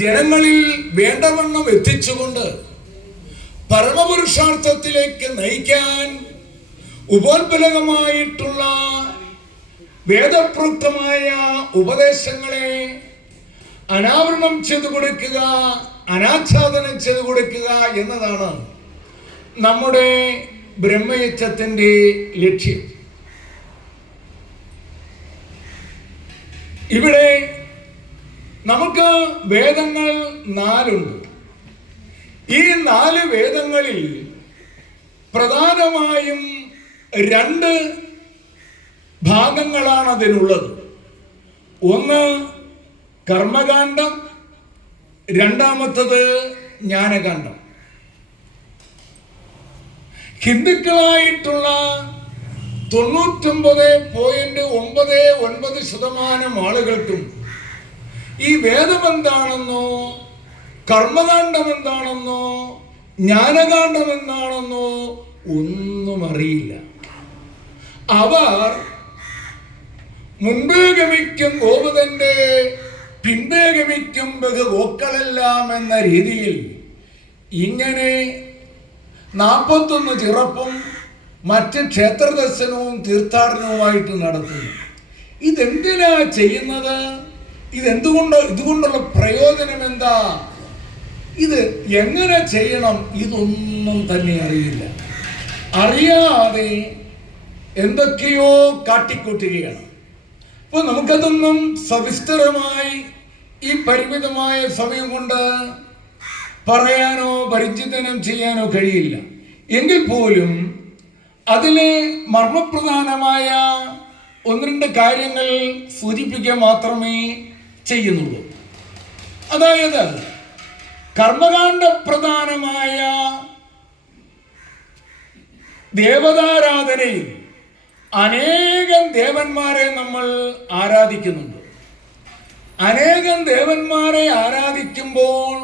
ജനങ്ങളിൽ വേണ്ടവണ്ണം എത്തിച്ചുകൊണ്ട് പരമപുരുഷാർത്ഥത്തിലേക്ക് നയിക്കാൻ ഉപോത്ബലകമായിട്ടുള്ള വേദപ്രോക്തമായ ഉപദേശങ്ങളെ അനാവരണം ചെയ്തു കൊടുക്കുക, അനാച്ഛാദനം ചെയ്തു കൊടുക്കുക എന്നതാണ് നമ്മുടെ ബ്രഹ്മയജ്ഞത്തിൻ്റെ ലക്ഷ്യം. ഇവിടെ നമുക്ക് വേദങ്ങൾ 4 ഉണ്ട്. ഈ 4 വേദങ്ങളിൽ പ്രധാനമായും 2 ഭാഗങ്ങളാണ് അതിനുള്ളത്. ഒന്ന് കർമ്മകാന്ഡം, രണ്ടാമത്തത് ജ്ഞാനകാന്ഡം. ഹിന്ദുക്കളായിട്ടുള്ള 99.99% ആളുകൾക്കും ഈ വേദം എന്താണെന്നോ കർമ്മകാന്ഡം എന്താണെന്നോ ജ്ഞാനകാന്ഡം എന്താണെന്നോ ഒന്നും അറിയില്ല. അവർ മുൻപേ ഗമിക്കും ഗോപതന്റെ പിൻപേ ഗമിക്കും ബഹുഗോക്കളെല്ലാം എന്ന രീതിയിൽ ഇങ്ങനെ 41 ചിറപ്പും മറ്റ് ക്ഷേത്ര ദർശനവും തീർത്ഥാടനവുമായിട്ട് നടത്തുന്നു. ഇതെന്തിനാ ചെയ്യുന്നത്? ഇതുകൊണ്ടുള്ള പ്രയോജനം എന്താ? ഇത് എങ്ങനെ ചെയ്യണം? ഇതൊന്നും തന്നെ അറിയില്ല. അറിയാതെ എന്തൊക്കെയോ കാട്ടിക്കൂട്ടുകയാണ്. അപ്പോൾ നമുക്കതൊന്നും സവിസ്തരമായി ഈ പരിമിതമായ സമയം കൊണ്ട് പറയാനോ പരിചിതനം ചെയ്യാനോ കഴിയില്ല. എങ്കിൽ പോലും അതിലെ മർമ്മപ്രധാനമായ 1-2 കാര്യങ്ങൾ സൂചിപ്പിക്കുക മാത്രമേ ചെയ്യുന്നുള്ളൂ. അതായത് കർമ്മകാണ്ഡ പ്രധാനമായ ദേവതാരാധനയിൽ അനേകം ദേവന്മാരെ നമ്മൾ ആരാധിക്കുന്നുണ്ട്. അനേകം ദേവന്മാരെ ആരാധിക്കുമ്പോൾ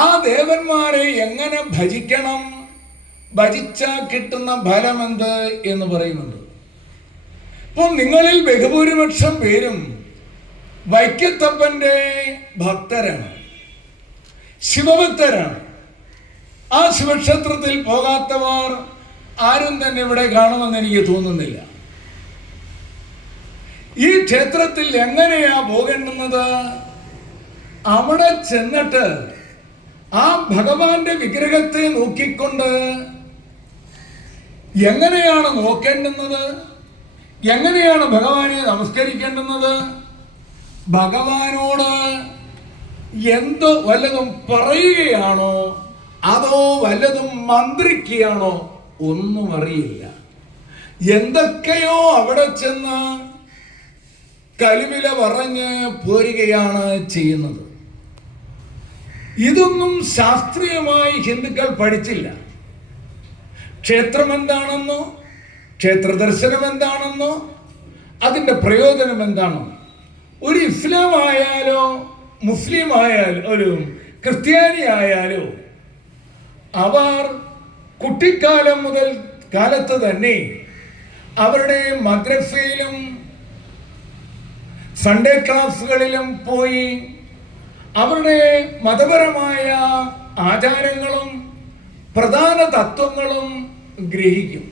ആ ദേവന്മാരെ എങ്ങനെ ഭജിക്കണം, ഭജിച്ചാൽ കിട്ടുന്ന ഫലമെന്ത് എന്ന് പറയുന്നുണ്ട്. ഇപ്പോൾ നിങ്ങളിൽ ബഹുഭൂരിപക്ഷം പേരും വൈക്കത്തപ്പൻ്റെ ഭക്തരാണ്, ശിവഭക്തരാണ്. ആ ശിവക്ഷേത്രത്തിൽ പോകാത്തവർ ആരും തന്നെ ഇവിടെ കാണുമെന്ന് എനിക്ക് തോന്നുന്നില്ല. ഈ ക്ഷേത്രത്തിൽ എങ്ങനെയാ പോകേണ്ടുന്നത്? അവിടെ ചെന്നിട്ട് ആ ഭഗവാന്റെ വിഗ്രഹത്തെ നോക്കിക്കൊണ്ട് എങ്ങനെയാണ് നോക്കേണ്ടുന്നത്, എങ്ങനെയാണ് ഭഗവാനെ നമസ്കരിക്കേണ്ടുന്നത്, ഭഗവാനോട് എന്തോ വല്ലതും പറയുകയാണോ അതോ വല്ലതും മന്ത്രിക്കുകയാണോ ഒന്നും അറിയില്ല. എന്തൊക്കെയോ അവിടെ ചെന്ന് കലിവില പറഞ്ഞ് പോരുകയാണ് ചെയ്യുന്നത്. ഇതൊന്നും ശാസ്ത്രീയമായി ഹിന്ദുക്കൾ പഠിച്ചില്ല. ക്ഷേത്രം എന്താണെന്നോ ക്ഷേത്ര ദർശനം എന്താണെന്നോ അതിൻ്റെ പ്രയോജനം എന്താണോ, ഒരു ഇസ്ലാം ആയാലോ മുസ്ലിം ആയാലോ ഒരു ക്രിസ്ത്യാനി ആയാലോ അവർ കുട്ടിക്കാലം മുതൽ കാലത്ത് തന്നെ അവരുടെ മദ്രസയിലും സൺഡേ ക്ലാസ്സുകളിലും പോയി അവരുടെ മതപരമായ ആചാരങ്ങളും പ്രധാന തത്വങ്ങളും ഗ്രഹിക്കും.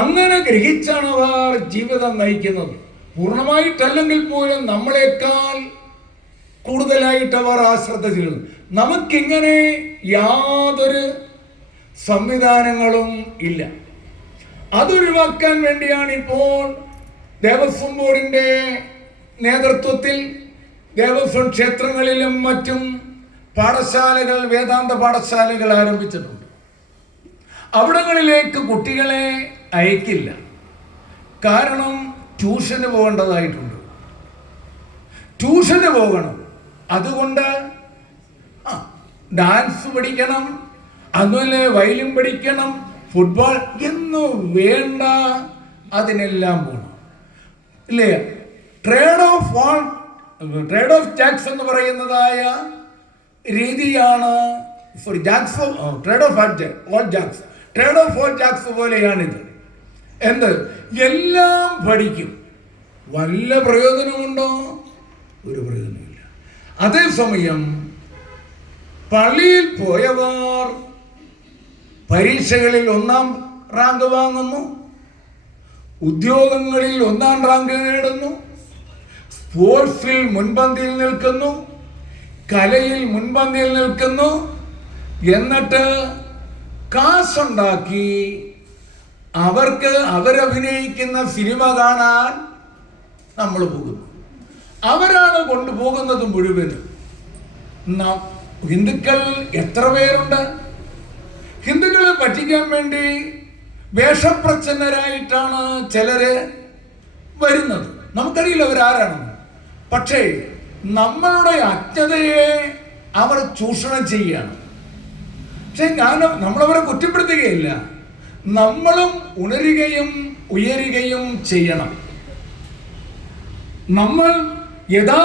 അങ്ങനെ ഗ്രഹിച്ചാണ് അവർ ജീവിതം നയിക്കുന്നത്. പൂർണ്ണമായിട്ടല്ലെങ്കിൽ പോലും നമ്മളെക്കാൾ കൂടുതലായിട്ട് അവർ ആ ശ്രദ്ധ ചെയ്യുന്നു. നമുക്കിങ്ങനെ യാതൊരു സംവിധാനങ്ങളും ഇല്ല. അതൊഴിവാക്കാൻ വേണ്ടിയാണ് ഇപ്പോൾ ദേവസ്വം ബോർഡിൻ്റെ നേതൃത്വത്തിൽ ദേവസ്വം ക്ഷേത്രങ്ങളിലും മറ്റും പാഠശാലകൾ, വേദാന്ത പാഠശാലകൾ ആരംഭിച്ചിട്ടുണ്ട്. അവിടങ്ങളിലേക്ക് കുട്ടികളെ അയക്കില്ല. കാരണം ട്യൂഷന് പോകേണ്ടതായിട്ടുണ്ട്. ട്യൂഷന് പോകണം. അതുകൊണ്ട് ഡാൻസ് പഠിക്കണം, അതുപോലെ വയലിൻ പഠിക്കണം, ഫുട്ബോൾ എന്നും വേണ്ട, അതിനെല്ലാം പോകണം. ഇല്ലേ? ട്രേഡ് ഓഫ് ടാക്സ് എന്ന് പറയുന്നതായ രീതിയാണ് ട്രേഡ് ഓഫ് ഓൾ ജാക്സ് പോലെയാണിത്. എന്ത് എല്ലാം പഠിക്കും. വല്ല പ്രയോജനമുണ്ടോ? ഒരു പ്രയോജനമില്ല. അതേസമയം പള്ളിയിൽ പോയവർ പരീക്ഷകളിൽ 1-ാം റാങ്ക് വാങ്ങുന്നു, ഉദ്യോഗങ്ങളിൽ 1-ാം റാങ്ക് നേടുന്നു, സ്പോർട്സിൽ മുൻപന്തിയിൽ നിൽക്കുന്നു, കലയിൽ മുൻപന്തിയിൽ നിൽക്കുന്നു. എന്നിട്ട് കാശുണ്ടാക്കി അവർക്ക് അവരഭിനയിക്കുന്ന സിനിമ കാണാൻ നമ്മൾ പോകുന്നു. അവരാണ് കൊണ്ടുപോകുന്നത് മുഴുവനും. ഹിന്ദുക്കൾ എത്ര പേരുണ്ട്? ഹിന്ദുക്കളെ പറ്റിക്കാൻ വേണ്ടി വേഷപ്രച്ഛന്നരായിട്ടാണ് ചിലര് വരുന്നത്. നമുക്കറിയില്ല അവരാരാണെന്ന്. പക്ഷേ നമ്മളുടെ അജ്ഞതയെ അവർ ചൂഷണം ചെയ്യുകയാണ്. പക്ഷെ നമ്മളവരെ കുറ്റപ്പെടുത്തുകയില്ല. നമ്മളും ഉണരുകയും ഉയരുകയും ചെയ്യണം. നമ്മൾ യഥാ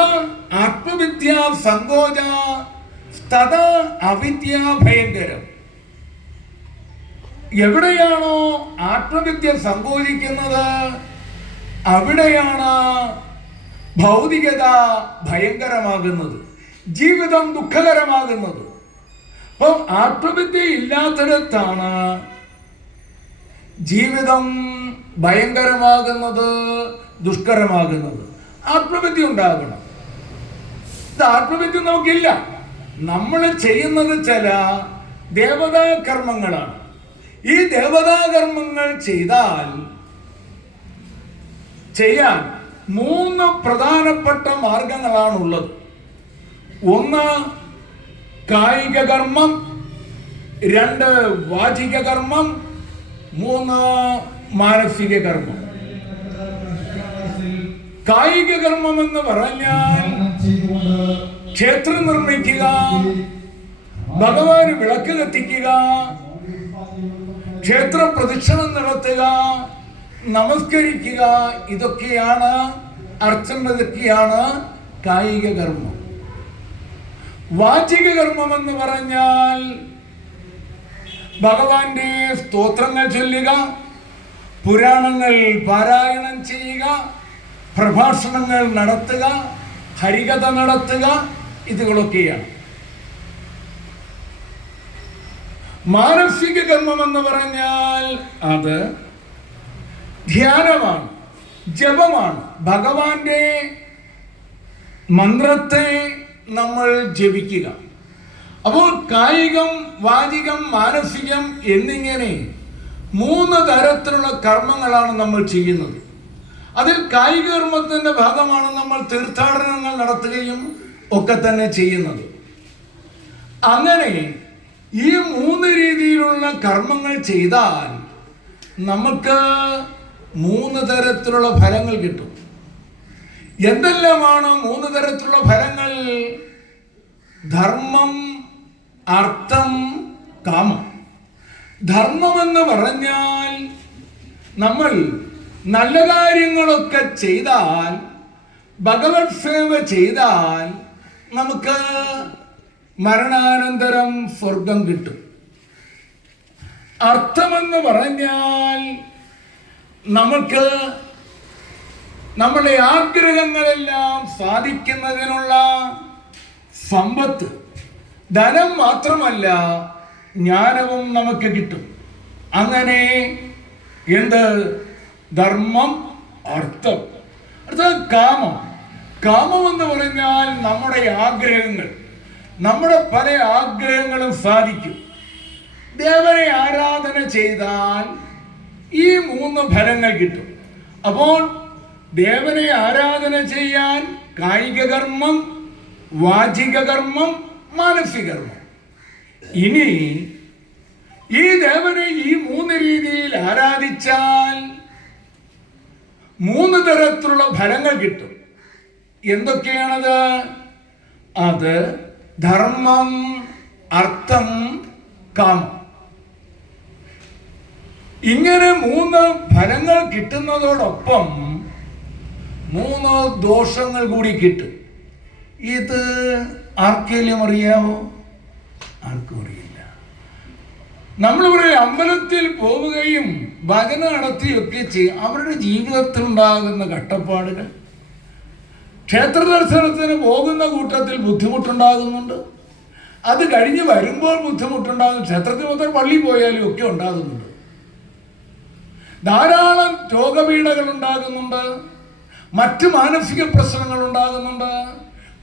ആത്മവിദ്യ സങ്കോച തഥാ അവിദ്യ ഭയങ്കരം. എവിടെയാണോ ആത്മവിദ്യ സങ്കോചിക്കുന്നത് അവിടെയാണ് ഭൗതികത ഭയങ്കരമാകുന്നത്, ജീവിതം ദുഃഖകരമാകുന്നത്. അപ്പം ആത്മവിദ്യ ഇല്ലാത്തിടത്താണ് ജീവിതം ഭയങ്കരമാകുന്നത്, ദുഷ്കരമാകുന്നത്. ആത്മവിദ്യ ഉണ്ടാകണം. ആത്മവിദ്യ നമുക്കില്ല. നമ്മൾ ചെയ്യുന്നത് ചില ദേവതാ കർമ്മങ്ങളാണ്. ഈ ദേവതാ കർമ്മങ്ങൾ ചെയ്യാൻ 3 പ്രധാനപ്പെട്ട മാർഗങ്ങളാണുള്ളത്. 1 കായിക കർമ്മം, 2 വാചിക കർമ്മം, 3 മാനസിക കർമ്മം. കായിക കർമ്മം എന്ന് പറഞ്ഞാൽ ക്ഷേത്രം നിർമ്മിക്കുക, ഭഗവാന് വിളക്ക് കത്തിക്കുക, ക്ഷേത്ര പ്രദക്ഷിണം നടത്തുക, നമസ്കരിക്കുക. ഇതൊക്കെയാണ് അർച്ചനതൊക്കെയാണ് കായിക കർമ്മം. വാചിക കർമ്മം എന്ന് പറഞ്ഞാൽ ഭഗവാന്റെ സ്തോത്രങ്ങൾ ചൊല്ലുക, പുരാണങ്ങൾ പാരായണം ചെയ്യുക, പ്രഭാഷണങ്ങൾ നടത്തുക, ഹരികഥ നടത്തുക. ഇതുകളൊക്കെയാണ്. മാനസിക കർമ്മം എന്ന് പറഞ്ഞാൽ അത് ധ്യാനമാണ്, ജപമാണ്. ഭഗവാന്റെ മന്ത്രത്തെ നമ്മൾ ജപിക്കുക. അപ്പോൾ കായികം, വാചികം, മാനസികം എന്നിങ്ങനെ 3 തരത്തിലുള്ള കർമ്മങ്ങളാണ് നമ്മൾ ചെയ്യുന്നത്. അതിൽ കായിക കർമ്മത്തിന്റെ ഭാഗമാണ് നമ്മൾ തീർത്ഥാടനങ്ങൾ നടത്തുകയും ഒക്കെ തന്നെ ചെയ്യുന്നത്. അങ്ങനെ ഈ 3 രീതിയിലുള്ള കർമ്മങ്ങൾ ചെയ്താൽ നമുക്ക് 3 തരത്തിലുള്ള ഫലങ്ങൾ കിട്ടും. എന്തെല്ലാമാണ് 3 തരത്തിലുള്ള ഫലങ്ങൾ? ധർമ്മം, അർത്ഥം, കാമം. ധർമ്മം എന്ന് പറഞ്ഞാൽ നമ്മൾ നല്ല കാര്യങ്ങളൊക്കെ ചെയ്താൽ, ഭഗവത് സേവ ചെയ്താൽ നമുക്ക് മരണാനന്തരം സ്വർഗം കിട്ടും. അർത്ഥമെന്ന് പറഞ്ഞാൽ നമുക്ക് നമ്മുടെ ആഗ്രഹങ്ങളെല്ലാം സാധിക്കുന്നതിനുള്ള സമ്പത്ത്, ധനം മാത്രമല്ല ജ്ഞാനവും നമുക്ക് കിട്ടും. അങ്ങനെ ധർമ്മം, അർത്ഥം. അടുത്തത് കാമം. കാമം എന്ന് പറഞ്ഞാൽ നമ്മുടെ ആഗ്രഹങ്ങൾ, നമ്മുടെ പല ആഗ്രഹങ്ങളും സാധിക്കും. ദേവനെ ആരാധന ചെയ്താൽ ഈ 3 ഫലങ്ങൾ കിട്ടും. അപ്പോൾ ദേവനെ ആരാധന ചെയ്യാൻ കായിക കർമ്മം, വാചിക കർമ്മം, മാനസിക കർമ്മം. ഇനി ഈ ദേവനെ ഈ 3 രീതിയിൽ ആരാധിച്ചാൽ 3 തരത്തിലുള്ള ഫലങ്ങൾ കിട്ടും. എന്തൊക്കെയാണത്? അത് ധർമ്മം, അർത്ഥം, കാമം. ഇങ്ങനെ 3 ഫലങ്ങൾ കിട്ടുന്നതോടൊപ്പം 3 ദോഷങ്ങൾ കൂടി കിട്ടും. ഇത് ആർക്കെങ്കിലും അറിയാമോ? ആർക്കും അറിയില്ല. നമ്മളിവിടെ അമ്പലത്തിൽ പോവുകയും ഭജന നടത്തുകയൊക്കെ ചെയ്യും. അവരുടെ ജീവിതത്തിൽ ഉണ്ടാകുന്ന കഷ്ടപ്പാടുകൾ, ക്ഷേത്ര ദർശനത്തിന് പോകുന്ന കൂട്ടത്തിൽ ബുദ്ധിമുട്ടുണ്ടാകുന്നുണ്ട്. അത് കഴിഞ്ഞ് വരുമ്പോൾ ബുദ്ധിമുട്ടുണ്ടാകും. ക്ഷേത്രത്തിൽ മാത്രം പള്ളി പോയാലും ഒക്കെ ഉണ്ടാകുന്നുണ്ട്. ധാരാളം രോഗപീഠകൾ ഉണ്ടാകുന്നുണ്ട്, മറ്റ് മാനസിക പ്രശ്നങ്ങൾ ഉണ്ടാകുന്നുണ്ട്,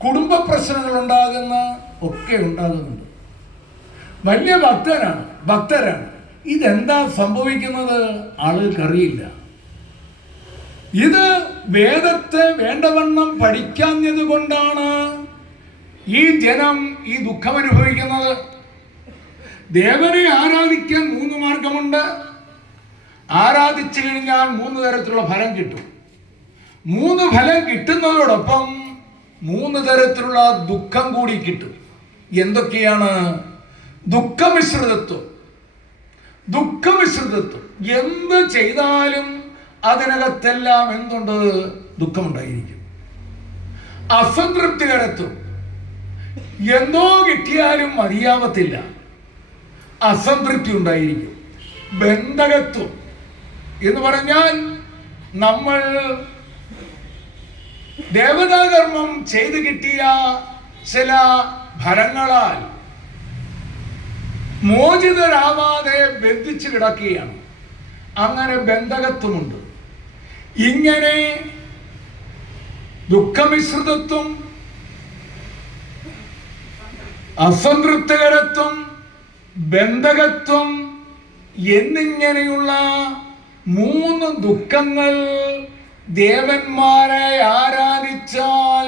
കുടുംബ പ്രശ്നങ്ങൾ ഒക്കെ ഉണ്ടാകുന്നുണ്ട്. വലിയ ഭക്തരാണ്. ഇതെന്താ സംഭവിക്കുന്നത് ആളുകൾക്കറിയില്ല. ഇത് വേദത്തെ വേണ്ടവണ്ണം പഠിക്കാഞ്ഞത് കൊണ്ടാണ് ഈ ജനം ഈ ദുഃഖം അനുഭവിക്കുന്നത്. ദേവനെ ആരാധിക്കാൻ 3 മാർഗമുണ്ട്. ആരാധിച്ചു കഴിഞ്ഞാൽ 3 തരത്തിലുള്ള ഫലം കിട്ടും. 3 ഫലം കിട്ടുന്നതോടൊപ്പം 3 തരത്തിലുള്ള ദുഃഖം കൂടി കിട്ടും. എന്തൊക്കെയാണ്? ദുഃഖമിശ്രിതത്വം. എന്ത് ചെയ്താലും അതിനകത്തെല്ലാം എന്തുണ്ട്? ദുഃഖമുണ്ടായിരിക്കും. അസംതൃപ്തികരത്വം. എന്തോ കിട്ടിയാലും മതിയാവത്തില്ല, അസംതൃപ്തി ഉണ്ടായിരിക്കും. ബന്ധകത്വം എന്ന് പറഞ്ഞാൽ നമ്മൾ ദേവതാകർമ്മം ചെയ്ത് കിട്ടിയ ചില ഫലങ്ങളാൽ മോചിതരാവാതെ ബന്ധിച്ചു കിടക്കുകയാണ്. അങ്ങനെ ബന്ധകത്വമുണ്ട്. ഇങ്ങനെ ദുഃഖമിശ്രിതത്വം, അസംതൃപ്തികരത്വം, ബന്ധകത്വം എന്നിങ്ങനെയുള്ള 3 ദുഃഖങ്ങൾ ദേവന്മാരെ ആരാധിച്ചാൽ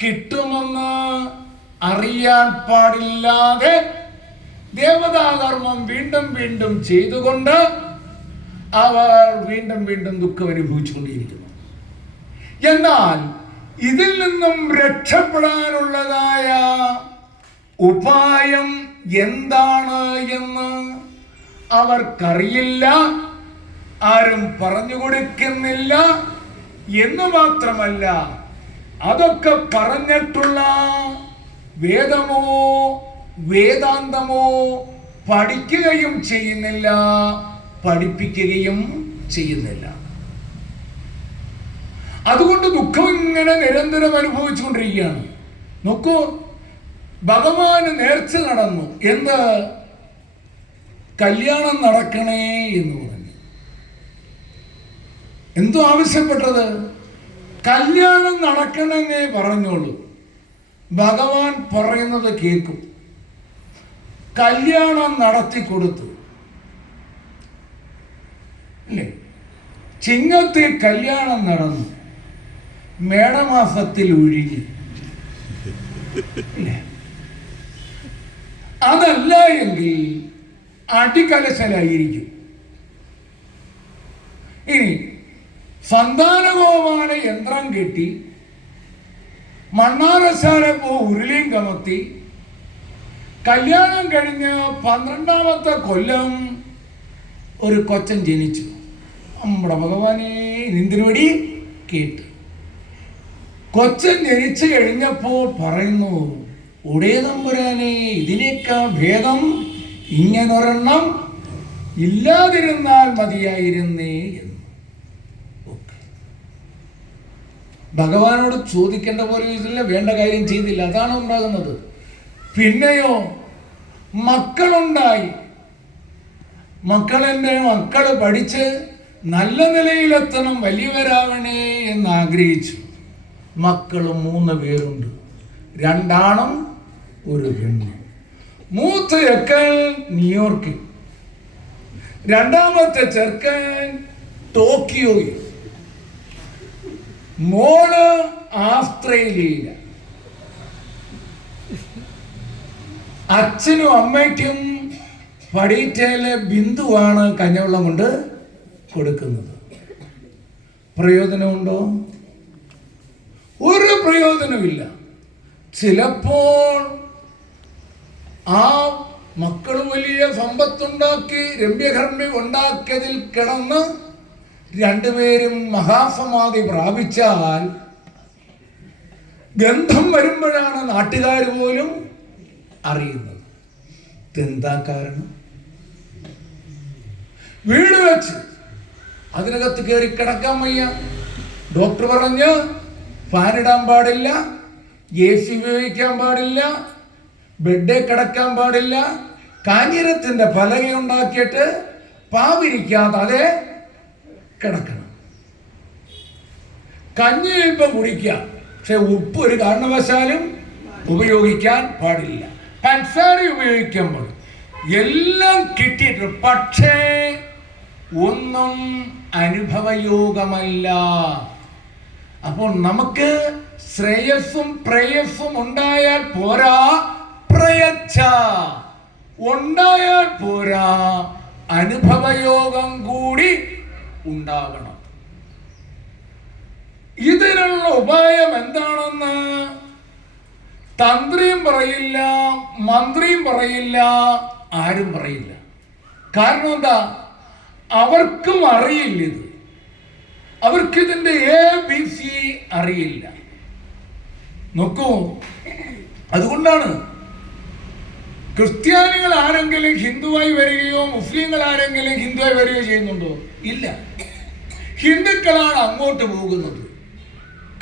കിട്ടുമെന്ന് അറിയാൻ പാടില്ലാതെ ദേവതാകർമ്മം വീണ്ടും ചെയ്തുകൊണ്ട് അവർ വീണ്ടും ദുഃഖം അനുഭവിച്ചുകൊണ്ടിരിക്കുന്നു. എന്നാൽ ഇതിൽ നിന്നും രക്ഷപ്പെടാനുള്ളതായ ഉപായം എന്താണ് എന്ന് അവർക്കറിയില്ല, ആരും പറഞ്ഞു കൊടുക്കുന്നില്ല. എന്ന് മാത്രമല്ല, അതൊക്കെ പറഞ്ഞിട്ടുള്ള വേദമോ വേദാന്തമോ പഠിക്കുകയും ചെയ്യുന്നില്ല, പഠിപ്പിക്കുകയും ചെയ്യുന്നില്ല. അതുകൊണ്ട് ദുഃഖം ഇങ്ങനെ നിരന്തരം അനുഭവിച്ചുകൊണ്ടിരിക്കുകയാണ്. നോക്കൂ, ഭഗവാന് നേർച്ച നടന്നു. എന്ത്? കല്യാണം നടക്കണേ എന്ന് പറഞ്ഞു. എന്തോ ആവശ്യപ്പെട്ടത്? കല്യാണം നടക്കണമെന്നേ പറഞ്ഞോളൂ. ഭഗവാൻ പറയുന്നത് കേൾക്കും. കല്യാണം നടത്തി കൊടുത്തു. അല്ലേ? ചിങ്ങത്തിൽ കല്യാണം നടന്നു, മേടമാസത്തിൽ ഒഴിഞ്ഞു. അതല്ല എങ്കിൽ അടികലശലായിരിക്കും. ഇനി സന്താനഗോപാല യന്ത്രം കെട്ടി മണ്ണാറശാല ഉരുളിയും കമത്തി കല്യാണം കഴിഞ്ഞ് 12ാമത്തെ കൊല്ലം ഒരു കൊച്ചൻ ജനിച്ചു. നമ്മുടെ ഭഗവാനെ നിന്തിരുവടി കേട്ടു. കൊച്ചൻ ജനിച്ചു കഴിഞ്ഞപ്പോൾ പറയുന്നു, ഉടേ തമ്പുരാനെ, ഇതിനേക്കാൾ ഭേദം ഇങ്ങനൊരെണ്ണം ഇല്ലാതിരുന്നാൽ മതിയായിരുന്നേ എന്ന്. ഭഗവാനോട് ചോദിക്കേണ്ട പോലെ ഇതില്ല, വേണ്ട കാര്യം ചെയ്തില്ല, അതാണ് ഉണ്ടാകുന്നത്. പിന്നെയോ മക്കളുണ്ടായി. മക്കള് പഠിച്ച് നല്ല നിലയിലെത്തണം, വലിയവരാവണേ എന്ന് ആഗ്രഹിച്ചു. മക്കള് 3 പേരുണ്ട്, 2 ആണും 1 പെണ്ണും. മൂത്ത ചെക്കൻ ന്യൂയോർക്കിൽ, 2ാമത്തെ ചെറുക്കൻ ടോക്കിയോയിൽ, മോള് ആസ്ട്രേലിയയില. അച്ഛനും അമ്മയ്ക്കും പടീറ്റയിലെ ബിന്ദുവാണ് കഞ്ഞവെള്ളം കൊണ്ട് കൊടുക്കുന്നത്. പ്രയോജനമുണ്ടോ? ഒരു പ്രയോജനമില്ല. ചിലപ്പോൾ ആ മക്കൾ വലിയ സമ്പത്തുണ്ടാക്കി രമ്യകർമ്മ്യം ഉണ്ടാക്കിയതിൽ കിടന്ന് 2 പേരും മഹാസമാധി പ്രാപിച്ചാൽ ഗന്ധം വരുമ്പോഴാണ് നാട്ടുകാർ പോലും അറിയുന്നത്. എന്താ കാരണം? വീട് വെച്ച് അതിനകത്ത് കയറി കിടക്കാൻ വയ്യ. ഡോക്ടർ പറഞ്ഞ് ഫാനിടാൻ പാടില്ല, AC ഉപയോഗിക്കാൻ പാടില്ല, ബെഡിൽ കിടക്കാൻ പാടില്ല. കാഞ്ഞിരത്തിന്റെ പലക ഉണ്ടാക്കിയിട്ട് പാവിരിക്കാതെ അതെ കിടക്കണം. കഞ്ഞി ഇപ്പം കുടിക്കാം, പക്ഷെ ഉപ്പ് ഒരു കാരണവശാലും ഉപയോഗിക്കാൻ പാടില്ല. പഞ്ചസാര ഉപയോഗിക്കാൻ പാടില്ല. എല്ലാം കിട്ടിയിട്ട് പക്ഷേ ഒന്നും അനുഭവയോഗമല്ല. അപ്പോൾ നമുക്ക് ശ്രേയസ്സും പ്രേയസ്സും ഉണ്ടായാൽ പോരാ, പ്രയച്ഛ ഉണ്ടായാൽ പോരാ, അനുഭവയോഗം കൂടി ഉണ്ടാകണം. ഇതിനുള്ള ഉപായം എന്താണെന്ന് തന്ത്രിയും പറയില്ല, മന്ത്രിയും പറയില്ല, ആരും പറയില്ല. കാരണം എന്താ? അവർക്കും അറിയില്ല. അവർക്കിതിന്റെ ABC അറിയില്ല. നോക്കൂ, അതുകൊണ്ടാണ് ക്രിസ്ത്യാനികൾ ആരെങ്കിലും ഹിന്ദുവായി വരികയോ മുസ്ലിങ്ങൾ ആരെങ്കിലും ഹിന്ദുവായി വരികയോ ചെയ്യുന്നുണ്ടോ? ഇല്ല. ഹിന്ദുക്കളാണ് അങ്ങോട്ട് പോകുന്നത്.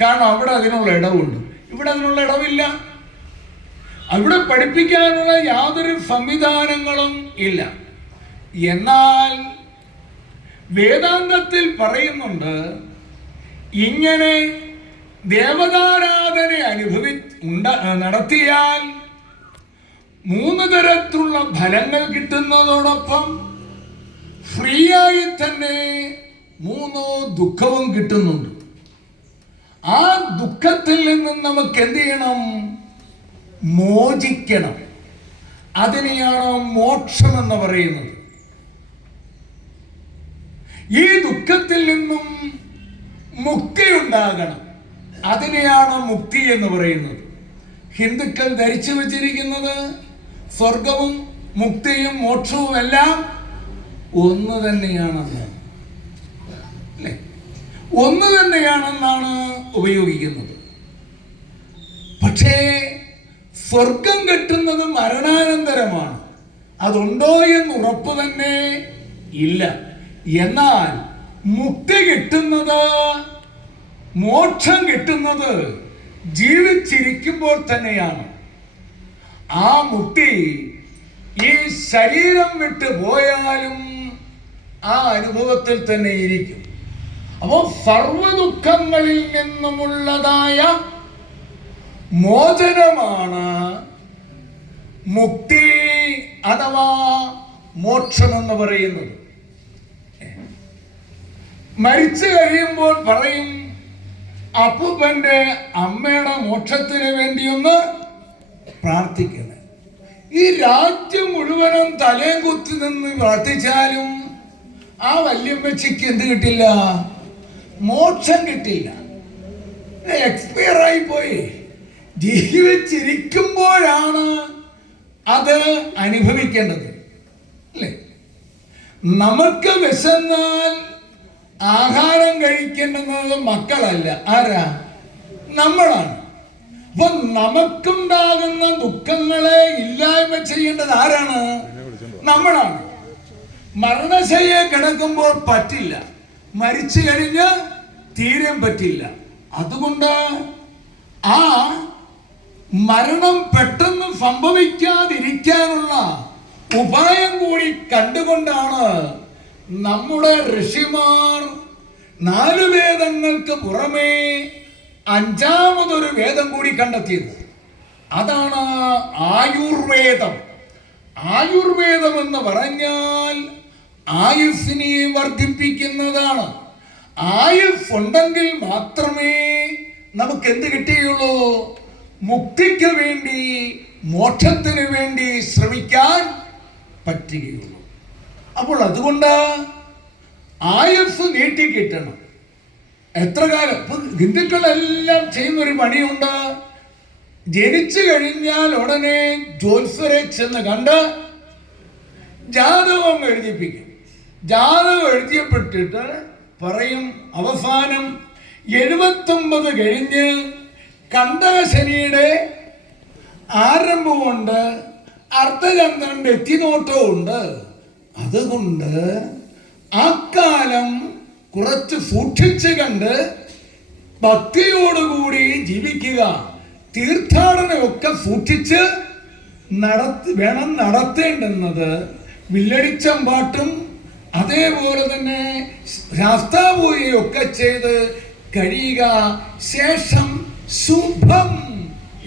കാരണം അവിടെ അതിനുള്ള ഇടവുണ്ട്, ഇവിടെ അതിനുള്ള ഇടവില്ല. അവിടെ പഠിപ്പിക്കാനുള്ള യാതൊരു സംവിധാനങ്ങളും ഇല്ല. എന്നാൽ വേദാന്തത്തിൽ പറയുന്നുണ്ട്, ഇങ്ങനെ ദേവതാരാധന നടത്തിയാൽ 3 തരത്തിലുള്ള ഫലങ്ങൾ കിട്ടുന്നതോടൊപ്പം ഫ്രീ ആയി തന്നെ 3 ദുഃഖവും കിട്ടുന്നുണ്ട്. ആ ദുഃഖത്തിൽ നിന്നും നമുക്ക് എന്ത് ചെയ്യണം? മോചിക്കണം. അതിനെയാണ് മോക്ഷം എന്ന് പറയുന്നത്. ഈ ദുഃഖത്തിൽ നിന്നും മുക്തി ഉണ്ടാകണം. അതിനെയാണ് മുക്തി എന്ന് പറയുന്നത്. ഹിന്ദുക്കൾ ധരിച്ചു വച്ചിരിക്കുന്നത് സ്വർഗവും മുക്തിയും മോക്ഷവും എല്ലാം ഒന്ന് തന്നെയാണെന്ന്, അല്ലേ? ഒന്ന് തന്നെയാണെന്നാണ് ഉപയോഗിക്കുന്നത്. പക്ഷേ സ്വർഗം കിട്ടുന്നത് മരണാനന്തരമാണ്. അതുണ്ടോ എന്ന് ഉറപ്പ് തന്നെ ഇല്ല. എന്നാൽ മുക്തി കിട്ടുന്നത്, മോക്ഷം കിട്ടുന്നത് ജീവിച്ചിരിക്കുമ്പോൾ തന്നെയാണ്. ആ മുക്തി ഈ ശരീരം വിട്ട് പോയാലും ആ അനുഭവത്തിൽ തന്നെ ഇരിക്കും. അപ്പോൾ സർവദുഃഖങ്ങളിൽ നിന്നുമുള്ളതായ മോചനമാണ് മുക്തി അഥവാ മോക്ഷം എന്ന് പറയുന്നത്. മരിച്ചു കഴിയുമ്പോൾ പറയും, അപ്പൂപ്പന്റെ അമ്മയുടെ മോക്ഷത്തിന് വേണ്ടിയൊന്ന് പ്രാർത്ഥിക്കണം. ഈ രാജ്യം മുഴുവനും തലയും കുത്തി നിന്ന് പ്രാർത്ഥിച്ചാലും ആ വല്യമ്മച്ചിക്ക് എന്ത് കിട്ടില്ല? മോക്ഷം കിട്ടില്ല. എക്സ്പയർ ആയി പോയി. ജീവിച്ചിരിക്കുമ്പോഴാണ് അത് അനുഭവിക്കേണ്ടത്, അല്ലേ? നമുക്ക് വിശന്നാൽ ആഹാരം കഴിക്കേണ്ടുന്നത് മക്കളല്ല, ആരാ? നമ്മളാണ്. അപ്പൊ നമുക്കുണ്ടാകുന്ന ദുഃഖങ്ങളെ ഇല്ലായ്മ ചെയ്യേണ്ടത് ആരാണ്? നമ്മളാണ്. മരണശയ്യയിൽ കിടക്കുമ്പോൾ പറ്റില്ല, മരിച്ചു കഴിഞ്ഞ് തീരെ പറ്റില്ല. അതുകൊണ്ട് ആ മരണം പെട്ടെന്ന് സംഭവിക്കാതിരിക്കാനുള്ള ഉപായം കൂടി കണ്ടുകൊണ്ടാണ് നമ്മുടെ ഋഷിമാർ 4 വേദങ്ങൾക്ക് പുറമേ 5ാമതൊരു വേദം കൂടി കണ്ടെത്തിയത്. അതാണ് ആയുർവേദം. ആയുർവേദം എന്ന് പറഞ്ഞാൽ ആയുസ്സിനെ വർദ്ധിപ്പിക്കുന്നതാണ്. ആയുസ് ഉണ്ടെങ്കിൽ മാത്രമേ നമുക്ക് എന്ത് കിട്ടുകയുള്ളൂ? മുക്തിക്ക് വേണ്ടി, മോക്ഷത്തിന് വേണ്ടി ശ്രമിക്കാൻ പറ്റുകയുള്ളൂ. അപ്പോൾ അതുകൊണ്ട് ആയുസ് നീട്ടിക്കിട്ടണം. എത്ര കാലം? ഇപ്പൊ ഹിന്ദുക്കളെല്ലാം ചെയ്യുന്നൊരു പണിയുണ്ട്. ജനിച്ചു കഴിഞ്ഞാൽ ഉടനെ ജ്യോത്സ്യരെ ചെന്ന് കണ്ട് ജാതകം എഴുതിപ്പിക്കും. ജാതകം എഴുതിയപ്പെട്ടിട്ട് പറയും, അവസാനം 79 കഴിഞ്ഞ് കണ്ടകശനിയുടെ ആരംഭമുണ്ട്, അർദ്ധചന്ദ്രന്റെ എത്തിനോട്ടമുണ്ട്. അതുകൊണ്ട് ആ കാലം കുറച്ച് സൂക്ഷിച്ച് കണ്ട് ഭക്തിയോടുകൂടി ജീവിക്കുക. തീർത്ഥാടനമൊക്കെ സൂക്ഷിച്ച് വേണം നടത്തേണ്ടുന്നത്. വില്ലടിച്ചമ്പാട്ടും അതേപോലെ തന്നെ ശാസ്താപൂജയൊക്കെ ചെയ്ത് കഴിയുക. ശേഷം ശുഭം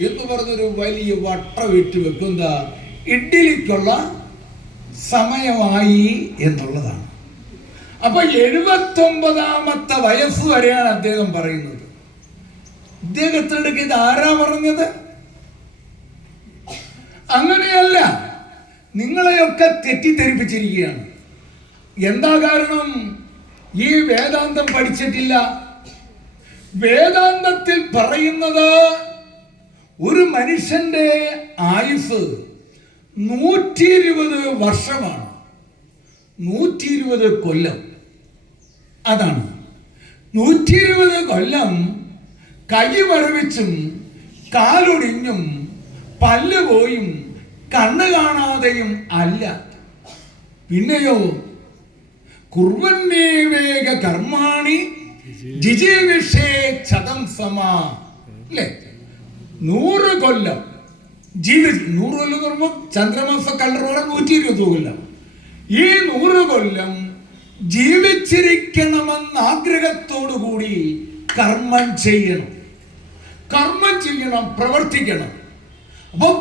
എന്ന് പറഞ്ഞൊരു വലിയ വട്ടമിട്ട് വെക്കുന്ന ഇഡ്ഡലിക്കുള്ള സമയമായി എന്നുള്ളതാണ്. അപ്പൊ 79ാമത്തെ വയസ്സ് വരെയാണ് അദ്ദേഹം പറയുന്നത്. ഇദ്ദേഹത്തിനടുക്ക് ഇത് ആരാ പറഞ്ഞത്? അങ്ങനെയല്ല, നിങ്ങളെയൊക്കെ തെറ്റിദ്ധരിപ്പിച്ചിരിക്കുകയാണ്. എന്താ കാരണം? ഈ വേദാന്തം പഠിച്ചിട്ടില്ല. വേദാന്തത്തിൽ പറയുന്നത് ഒരു മനുഷ്യന്റെ ആയുസ് 120 വർഷമാണ്. 120 കൊല്ലം. അതാണ് 120 കൊല്ലം കൈ മരവിച്ചും കാലൊടിഞ്ഞും പല്ല് പോയും കണ്ണ് കാണാതെയും അല്ല. പിന്നെയോ കുർവന്നേവേഗ കർമാണി ജിജീവിഷേ ഛദം സമാ. അല്ലേ? 100 കൊല്ലം ജീവിച്ചു. 100 കൊല്ലം എന്ന് പറയുമ്പോൾ ചന്ദ്രമാസ കലണ്ടർ 120 കൊല്ലം. ഈ 100 കൊല്ലം ജീവിച്ചിരിക്കണമെന്ന ആഗ്രഹത്തോടു കൂടി കർമ്മം ചെയ്യണം, പ്രവർത്തിക്കണം. അപ്പം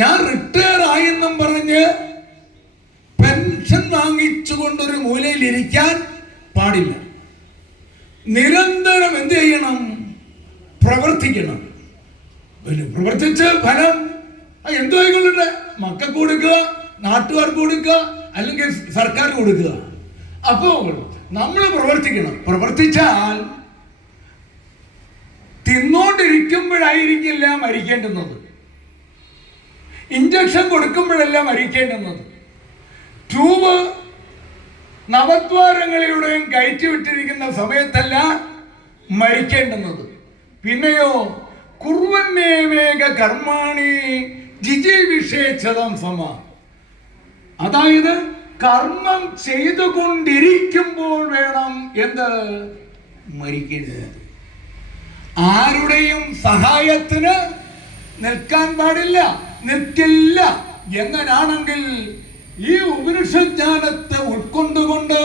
ഞാൻ റിട്ടയർ ആയെന്നും പറഞ്ഞ് പെൻഷൻ വാങ്ങിച്ചുകൊണ്ടൊരു മൂലയിൽ ഇരിക്കാൻ പാടില്ല. നിരന്തരം എന്ത് ചെയ്യണം? പ്രവർത്തിക്കണം. പ്രവർത്തിച്ച് ഫലം എന്തുവായിക്കൊള്ളട്ടെ, മക്കൾക്ക് കൊടുക്കുക, നാട്ടുകാർക്ക് കൊടുക്കുക, അല്ലെങ്കിൽ സർക്കാർ കൊടുക്കുക. അപ്പോൾ നമ്മൾ പ്രവർത്തിക്കണം. പ്രവർത്തിച്ചാൽ തിന്നോണ്ടിരിക്കുമ്പോഴായിരിക്കില്ല മരിക്കേണ്ടുന്നത്, ഇഞ്ചക്ഷൻ കൊടുക്കുമ്പോഴല്ല മരിക്കേണ്ടുന്നത്, ട്യൂബ് നവദ്വാരങ്ങളിലൂടെയും കയറ്റിവിട്ടിരിക്കുന്ന സമയത്തല്ല മരിക്കേണ്ടുന്നത്. പിന്നെയോ കുർവന്നേവേഗ കർമാണി ജിജീവിഷേച്ഛദം സമ. അതായത് കർമ്മം ചെയ്തുകൊണ്ടിരിക്കുമ്പോൾ വേണം എന്ത്? മരിക്കേണ്ടത്. ആരുടെയും സഹായത്തിന് നിൽക്കാൻ പാടില്ല, നിൽക്കില്ല. എങ്ങനാണെങ്കിൽ ഈ ഉപനിഷജ്ഞാനത്തെ ഉൾക്കൊണ്ടുകൊണ്ട്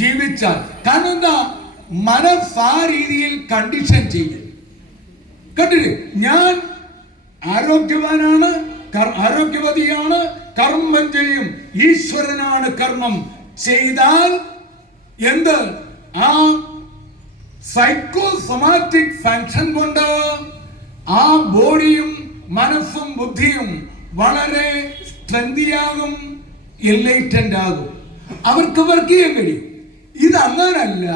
ജീവിച്ചാൽ, കാരണം എന്താ, മനസ്സ് ആ രീതിയിൽ കണ്ടീഷൻ ചെയ്യും. കണ്ടില്ലേ, ഞാൻ ആരോഗ്യവാനാണ്, ആരോഗ്യവതിയാണ്, കർമ്മം ചെയ്യും. ഈശ്വരനാണ് കർമ്മം ചെയ്താൽ എന്ത്? ആ സൈക്കോസൊമാറ്റിക് ഫങ്ഷൻ കൊണ്ട് ആ ബോഡിയും മനസ്സും ബുദ്ധിയും വളരെ സ്ട്രെങ്തിയാകും, എൻലൈറ്റൻഡ് ആകും. അവർക്ക് വർക്ക് ചെയ്യാൻ കഴിയും. ഇതങ്ങനല്ല.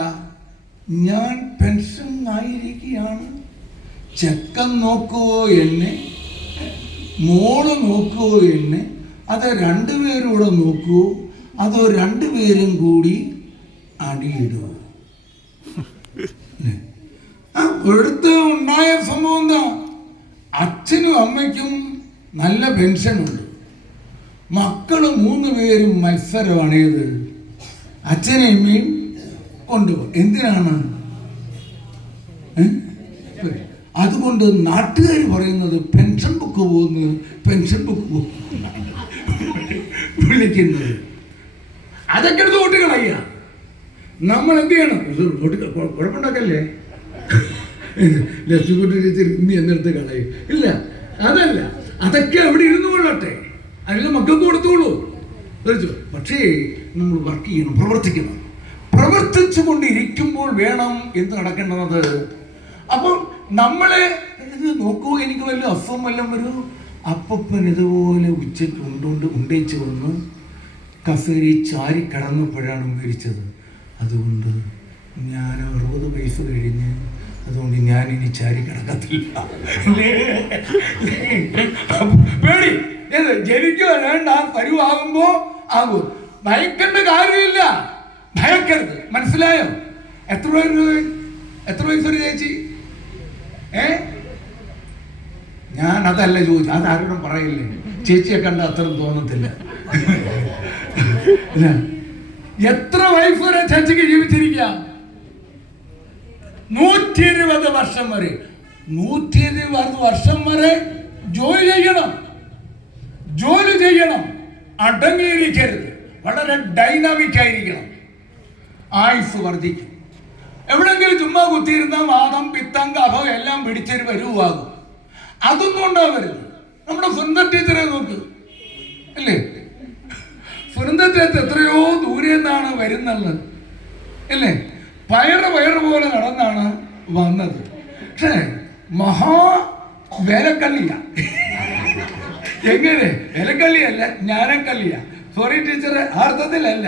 ഞാൻ പെൻഷൻ ആയിരിക്കുകയാണ്, ചെക്കൻ നോക്കുവോ എന്നെ, മോള് നോക്കുവോ എന്നെ, അത് രണ്ടുപേരൂടെ നോക്കുവോ, അതോ രണ്ടുപേരും കൂടി അടിയിടുവോ? ഇവിടുത്തെ ഉണ്ടായ സംഭവം എന്താ? അച്ഛനും അമ്മയ്ക്കും നല്ല പെൻഷനുണ്ട്, മക്കള് 3 പേരും മത്സരമാണ്. ഏത്? അച്ഛനെയും അമ്മയും കൊണ്ടുപോകും. എന്തിനാണ്? അതുകൊണ്ട് നാട്ടുകാർ പറയുന്നത് പെൻഷൻ ബുക്ക് പോകുന്നു, പെൻഷൻ ബുക്ക് വിളിക്കുന്നത്. അതൊക്കെ എടുത്ത് വോട്ടുകളയ്യ. നമ്മൾ എന്ത് ചെയ്യണം? കുഴപ്പമുണ്ടാക്കല്ലേ, ഇനി എന്നെടുത്ത് കളയും. ഇല്ല, അതല്ല, അതൊക്കെ അവിടെ ഇരുന്നു കൊള്ളട്ടെ, അതിൽ മക്കൾക്ക് കൊടുത്തോളൂ. പക്ഷേ നമ്മൾ വർക്ക് ചെയ്യണം, പ്രവർത്തിക്കണം. പ്രവർത്തിച്ചു കൊണ്ടിരിക്കുമ്പോൾ വേണം എന്ത് നടക്കേണ്ടത്. അപ്പം നമ്മളെ നോക്കൂ, എനിക്ക് വല്ല അസുഖം വല്ലതും വരൂ, അപ്പൻ ഇതുപോലെ ഉച്ചയ്ക്ക് ഉണ്ടേച്ച് വന്ന് കസേരി ചാരി കടന്നപ്പോഴാണ് മരിച്ചത്. അതുകൊണ്ട് ഞാൻ 60 വയസ്സ് കഴിഞ്ഞ്, അതുകൊണ്ട് ഞാൻ ഇനി ചാരി കിടക്കത്തില്ല. പേടി ജനിക്കുക വേണ്ട, പരുവാകുമ്പോ ആകും. ഭയക്കേണ്ട കാര്യമില്ല, ഭയക്കരുത്. മനസ്സിലായോ? എത്ര വയസ്സൊരു ചേച്ചി? ഞാൻ അതല്ല ചോദിച്ചു, അതാരോടും പറയില്ലേ. ചേച്ചിയെ കണ്ട അത്ര തോന്നത്തില്ല. എത്ര വയസ്സ് വരെ ചേച്ചിക്ക് ജീവിച്ചിരിക്കുക? 120 വർഷം വരെ 120 വർഷം വരെ ജോലി ചെയ്യണം, അടങ്ങിയിരിക്കരുത്, വളരെ ഡൈനാമിക് ആയിരിക്കണം. ആയുസ് വർദ്ധിക്കും. എവിടെങ്കിലും ചുമ്മാ കുത്തിയിരുന്ന വാദം, പിത്തം, കഫം എല്ലാം പിടിച്ചൊരു വരുവാകും. അതൊന്നും ഉണ്ടാവരുത്. നമ്മുടെ സുന്ദർ ടീച്ചറെ നോക്ക് അല്ലേ, സുന്ദർ ടീച്ചർ എത്രയോ ദൂരെ നിന്നാണ് വരുന്നത് അല്ലേ, പയറ് പോലെ നടന്നാണ് വന്നത്. പക്ഷേ മഹാ വേലക്കള്ളിയ. എങ്ങനെ വേലക്കള്ളിയല്ല, ജ്ഞാനക്കള്ളിയ. സോറി ടീച്ചറെ, അർത്ഥത്തിലല്ല.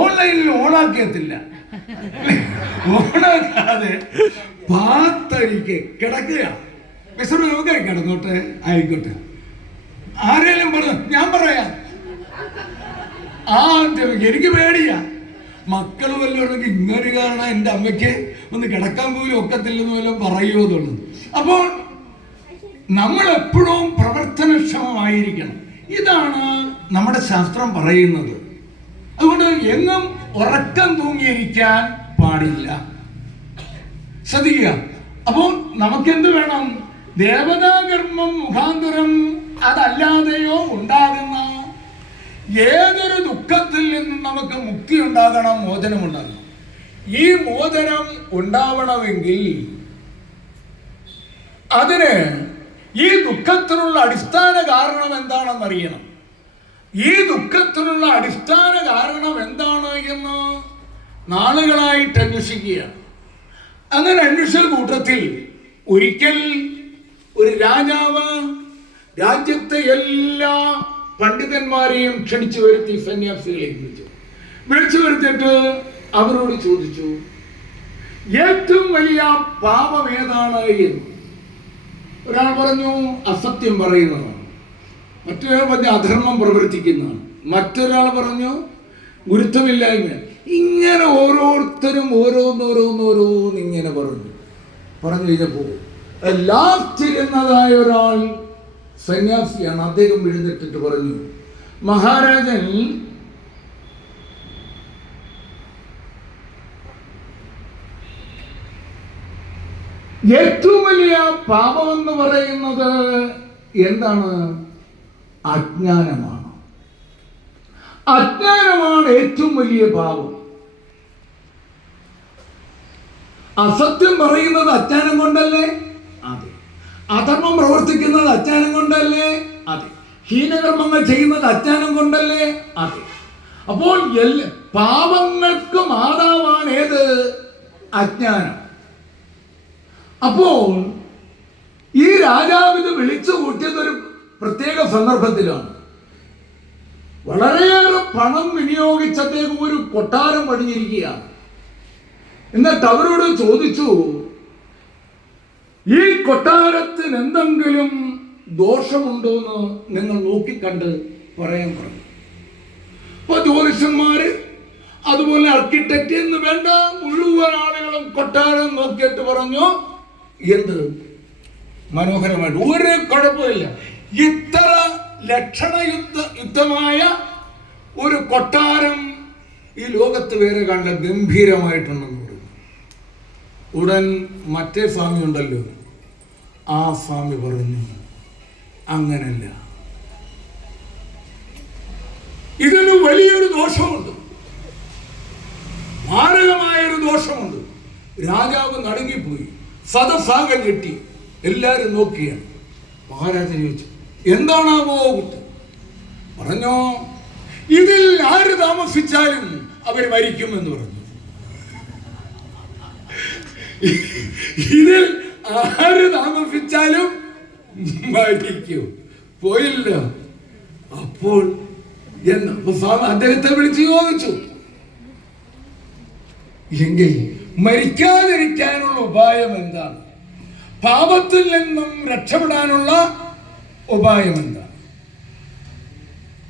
ഓൺലൈനിൽ ഓണാക്കിയത്തില്ല, ഓണാക്കാതെ പാത്തരിക്ക് കിടക്കുക. മിസ്റ്റർ നമുക്ക് കിടന്നോട്ടെ, ആയിക്കോട്ടെ. ആരെങ്കിലും പറഞ്ഞു, ഞാൻ പറയാം. എനിക്ക് പേടിയാ. മക്കൾ വല്ലതും ഇങ്ങൊരു കാരണം എൻ്റെ അമ്മയ്ക്ക് ഒന്ന് കിടക്കാൻ പോലും ഒക്കത്തില്ലെന്ന് വല്ലതും പറയുമോ എന്നുള്ളത്. അപ്പോൾ നമ്മൾ എപ്പോഴും പ്രവർത്തനക്ഷമമായിരിക്കണം. ഇതാണ് നമ്മുടെ ശാസ്ത്രം പറയുന്നത്. അതുകൊണ്ട് എങ്ങും ഉറക്കം തൂങ്ങിയിരിക്കാൻ പാടില്ല. ശ്രദ്ധിക്കുക. അപ്പോൾ നമുക്കെന്ത് വേണം? ദേവതാകർമ്മം മുഖാന്തരം അതല്ലാതെയോ ഉണ്ടാകുന്ന ഏതൊരു ദുഃഖത്തിൽ നിന്നും നമുക്ക് മുക്തി ഉണ്ടാകണം, മോചനം ഉണ്ടാകണം. ഈ മോചനം ഉണ്ടാവണമെങ്കിൽ അതിന് ഈ ദുഃഖത്തിനുള്ള അടിസ്ഥാന കാരണം എന്താണെന്ന് അറിയണം. ഈ ദുഃഖത്തിനുള്ള അടിസ്ഥാന കാരണം എന്താണ് എന്ന് നാളുകളായിട്ട് അന്വേഷിക്കുകയാണ്. അങ്ങനെ അന്വേഷിച്ച കൂട്ടത്തിൽ ഒരിക്കൽ ഒരു രാജാവ് രാജ്യത്തെ എല്ലാ പണ്ഡിതന്മാരെയും ക്ഷണിച്ചു വരുത്തി സന്യാസികളെ വിളിച്ചു വരുത്തിയിട്ട് അവരോട് ചോദിച്ചു, ഏറ്റവും വലിയ പാപം ഏതാണ് എന്ന്. ഒരാൾ പറഞ്ഞു അസത്യം പറയുന്നതാണ്, മറ്റൊരാൾ പറഞ്ഞു അധർമ്മം പ്രവർത്തിക്കുന്നതാണ്, മറ്റൊരാൾ പറഞ്ഞു ഗുരുത്വമില്ലായ്മ. ഇങ്ങനെ ഓരോരുത്തരും ഓരോന്നോരോന്ന് ഇങ്ങനെ പറഞ്ഞു കഴിഞ്ഞപ്പോൾ ലാസ്റ്റ് ഇരുന്നതായ ഒരാൾ സന്യാസിയാണ്. അദ്ദേഹം എഴുന്നേറ്റിട്ട് പറഞ്ഞു, മഹാരാജൻ, ഏറ്റവും വലിയ പാപമെന്ന് പറയുന്നത് എന്താണ്? അജ്ഞാനമാണ്. അജ്ഞാനമാണ് ഏറ്റവും വലിയ പാപം. അസത്യം പറയുന്നത് അജ്ഞാനം കൊണ്ടല്ലേ? അതെ. അധർമ്മം പ്രവർത്തിക്കുന്നത് അജ്ഞാനം കൊണ്ടല്ലേ? അതെ. ഹീനകർമ്മങ്ങൾ ചെയ്യുന്നത് അജ്ഞാനം കൊണ്ടല്ലേ? അതെ. അപ്പോൾ പാപങ്ങൾക്ക് മാതാവാണ് ഏത്? അജ്ഞാനം. അപ്പോൾ ഈ രാജാവിന് വിളിച്ചു കൂട്ടിയതൊരു പ്രത്യേക സന്ദർഭത്തിലാണ്. വളരെയേറെ പണം വിനിയോഗിച്ച് അദ്ദേഹം ഒരു കൊട്ടാരം പണിഞ്ഞിരിക്കുകയാണ്. എന്നിട്ട് അവരോട് ചോദിച്ചു, ഈ കൊട്ടാരത്തിന് എന്തെങ്കിലും ദോഷമുണ്ടോ എന്ന് നിങ്ങൾ നോക്കിക്കണ്ട് പറയാൻ പറഞ്ഞു. അപ്പൊ ജ്യോതിഷന്മാര്, അതുപോലെ ആർക്കിടെക്ട് എന്ന് വേണ്ട മുഴുവൻ ആളുകളും കൊട്ടാരം നോക്കിയിട്ട് പറഞ്ഞു, എന്ത് മനോഹരമായിട്ട്, ഒരു കുഴപ്പമില്ല, ഇത്ര ലക്ഷണയുക്തമായ ഒരു കൊട്ടാരം ഈ ലോകത്ത് വേറെ കണ്ട ഗംഭീരമായിട്ടുണ്ടെന്ന് പറഞ്ഞു. ഉടൻ മറ്റേ സ്വാമി ഉണ്ടല്ലോ, ആ സ്വാമി പറഞ്ഞു, അങ്ങനല്ല, ഇതിന് വലിയൊരു ദോഷമുണ്ട്, മാരകമായൊരു ദോഷമുണ്ട്. രാജാവ് നടുങ്ങിപ്പോയി, സദസാകെ ഞെട്ടി, എല്ലാരും നോക്കിയാണ്. മഹാരാജൻ ചോദിച്ചു, എന്താണാവോ കുട്ടി? പറഞ്ഞോ, ഇതിൽ ആര് താമസിച്ചാലും അവർ മരിക്കുമെന്ന് പറഞ്ഞു. ഇതിൽ ആര് താമസിച്ചാലും മരിക്കും. പോയില്ല. അപ്പോൾ അദ്ദേഹത്തെ വിളിച്ച് ചോദിച്ചു, എങ്കിൽ മരിക്കാതിരിക്കാനുള്ള ഉപായം എന്താണ്? പാപത്തിൽ നിന്നും രക്ഷപ്പെടാനുള്ള ഉപായം എന്താണ്?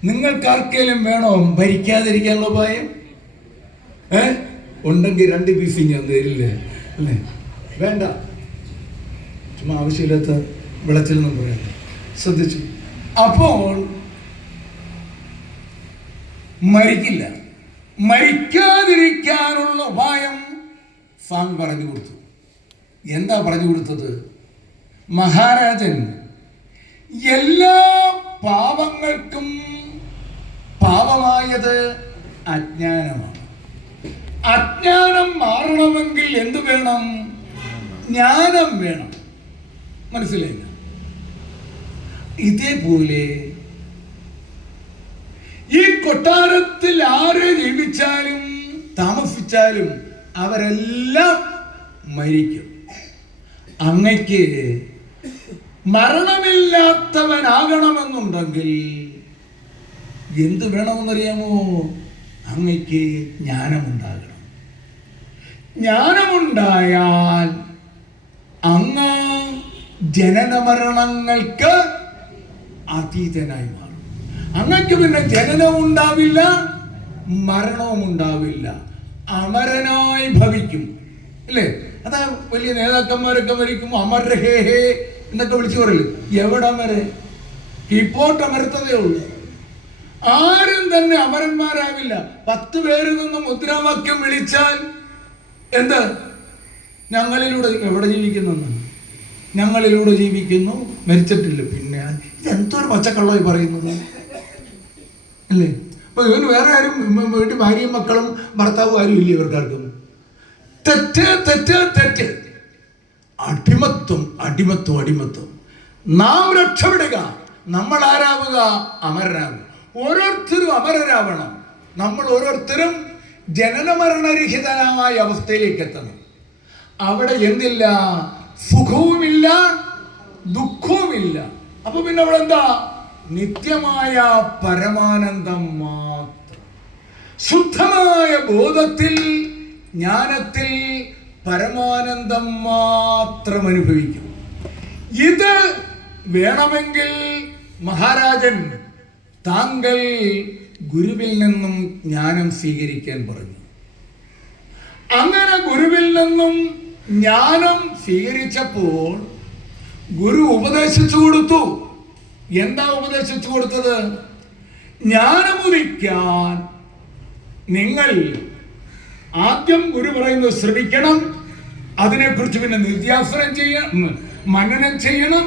നിങ്ങൾക്കാർക്കേലും വേണോ ഭരിക്കാതിരിക്കാനുള്ള ഉപായം? ഉണ്ടെങ്കിൽ 2 പീസ് ഞാൻ തരില്ലേ അല്ലേ? വേണ്ട, ചുമ്മാ ആവശ്യമില്ലാത്ത വിളച്ചിലൊന്നും പറയാം. ശ്രദ്ധിച്ചു. അപ്പോൾ മരിക്കില്ല, മരിക്കാതിരിക്കാനുള്ള ഉപായം സ്വാമി പറഞ്ഞു കൊടുത്തു. എന്താ പറഞ്ഞു കൊടുത്തത്? മഹാരാജൻ എല്ലാ പാപങ്ങൾക്കും പാപമായത് അജ്ഞാനമാണ്. അജ്ഞാനം മാറണമെങ്കിൽ എന്ത് വേണം? ജ്ഞാനം വേണം. മനസ്സിലായില്ല? ഇതേപോലെ ഈ കൊട്ടാരത്തിൽ ആരെ ജീവിച്ചാലും താമസിച്ചാലും അവരെല്ലാം മരിക്കും. അങ്ങയ്ക്ക് മരണമില്ലാത്തവനാകണമെന്നുണ്ടെങ്കിൽ എന്ത് വേണമെന്നറിയാമോ? അങ്ങയ്ക്ക് ജ്ഞാനമുണ്ടാകണം. ജ്ഞാനമുണ്ടായാൽ അങ്ങ് ജനന മരണങ്ങൾക്ക് അതീതനായി മാറും. അങ്ങക്ക് പിന്നെ ജനനവും ഉണ്ടാവില്ല, മരണവും ഉണ്ടാവില്ല, അമരനായി ഭവിക്കും. അല്ലേ? അതാ വലിയ നേതാക്കന്മാരൊക്കെ മരിക്കുമ്പോൾ അമരഹേ ഹേ എന്നൊക്കെ വിളിച്ചു പറയില്ല. എവിടെ അമരെ? കീപ്പോട്ട് അമരത്തതേ ഉള്ളൂ. ആരും തന്നെ അമരന്മാരാവില്ല. 10 പേരിൽ നിന്ന് മുദ്രാവാക്യം വിളിച്ചാൽ എന്ത്? ഞങ്ങളിലൂടെ എവിടെ ജീവിക്കുന്നു? ഞങ്ങളിലൂടെ ജീവിക്കുന്നു, മരിച്ചിട്ടില്ല. പിന്നെ ഇതെന്തൊരു പച്ചക്കള്ളമായി പറയുന്നത് അല്ലേ? അപ്പൊ ഇവന് വേറെ ആരും വീട്ടിൽ ഭാര്യയും മക്കളും ഭർത്താവും ആരും ഇല്ല. ഇവർക്കാർക്കും തെറ്റ് തെറ്റ് തെറ്റ്, അടിമത്വം അടിമത്വം അടിമത്വം. നാം രക്ഷപ്പെടുക, നമ്മൾ ആരാവുക? അമരരാകുക. ഓരോരുത്തരും അമരരാവണം. നമ്മൾ ഓരോരുത്തരും ജനനമരണരഹിതമായ അവസ്ഥയിലേക്ക് എത്തണം. അവിടെ എന്തില്ല? സുഖവുമില്ല, ദുഃഖവുമില്ല. അപ്പൊ പിന്നെ അവിടെ എന്താ? നിത്യമായ പരമാനന്ദം മാത്രം. ശുദ്ധമായ ബോധത്തിൽ, ജ്ഞാനത്തിൽ പരമാനന്ദം മാത്രം അനുഭവിക്കും. ഇത് വേണമെങ്കിൽ മഹാരാജൻ താങ്കൾ ഗുരുവിൽ നിന്നും ജ്ഞാനം സ്വീകരിക്കാൻ പറഞ്ഞു. അങ്ങനെ ഗുരുവിൽ നിന്നും ജ്ഞാനം സ്വീകരിച്ചപ്പോൾ ഗുരു ഉപദേശിച്ചു കൊടുത്തു. എന്താ ഉപദേശിച്ചു കൊടുത്തത്? ജ്ഞാനമുദിക്കാൻ നിങ്ങൾ ആദ്യം ഗുരു പറയുന്നത് ശ്രമിക്കണം, അതിനെക്കുറിച്ച് പിന്നെ നിത്യാസനം ചെയ്യണം, മനനം ചെയ്യണം,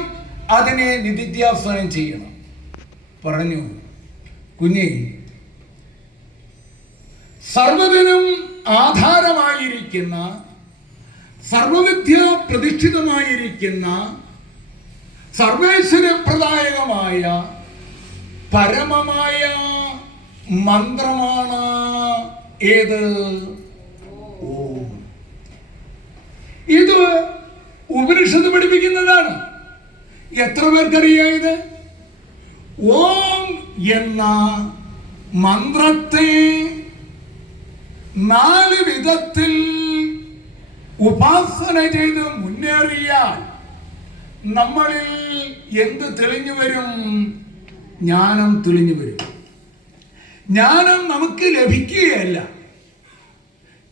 അതിനെ നിത്യാസനം ചെയ്യണം. പറഞ്ഞു, കുഞ്ഞേ, സർവ്വതിനും ആധാരമായിരിക്കുന്ന, സർവവിദ്യ പ്രതിഷ്ഠിതമായിരിക്കുന്ന, സർവേശ്വരപ്രദായകമായ പരമമായ മന്ത്രമാണ് ഏത്? ഓം. ഇത് ഉപനിഷത്ത് പഠിപ്പിക്കുന്നതാണ്. എത്ര പേർക്കറിയാം ഇത്? ഓം എന്ന മന്ത്രത്തെ 4 വിധത്തിൽ ഉപാസന ചെയ്ത് മുന്നേറിയാൽ നമ്മളിൽ എന്ത് തെളിഞ്ഞു വരും? ജ്ഞാനം തെളിഞ്ഞു വരും. ജ്ഞാനം നമുക്ക് ലഭിക്കുകയല്ല.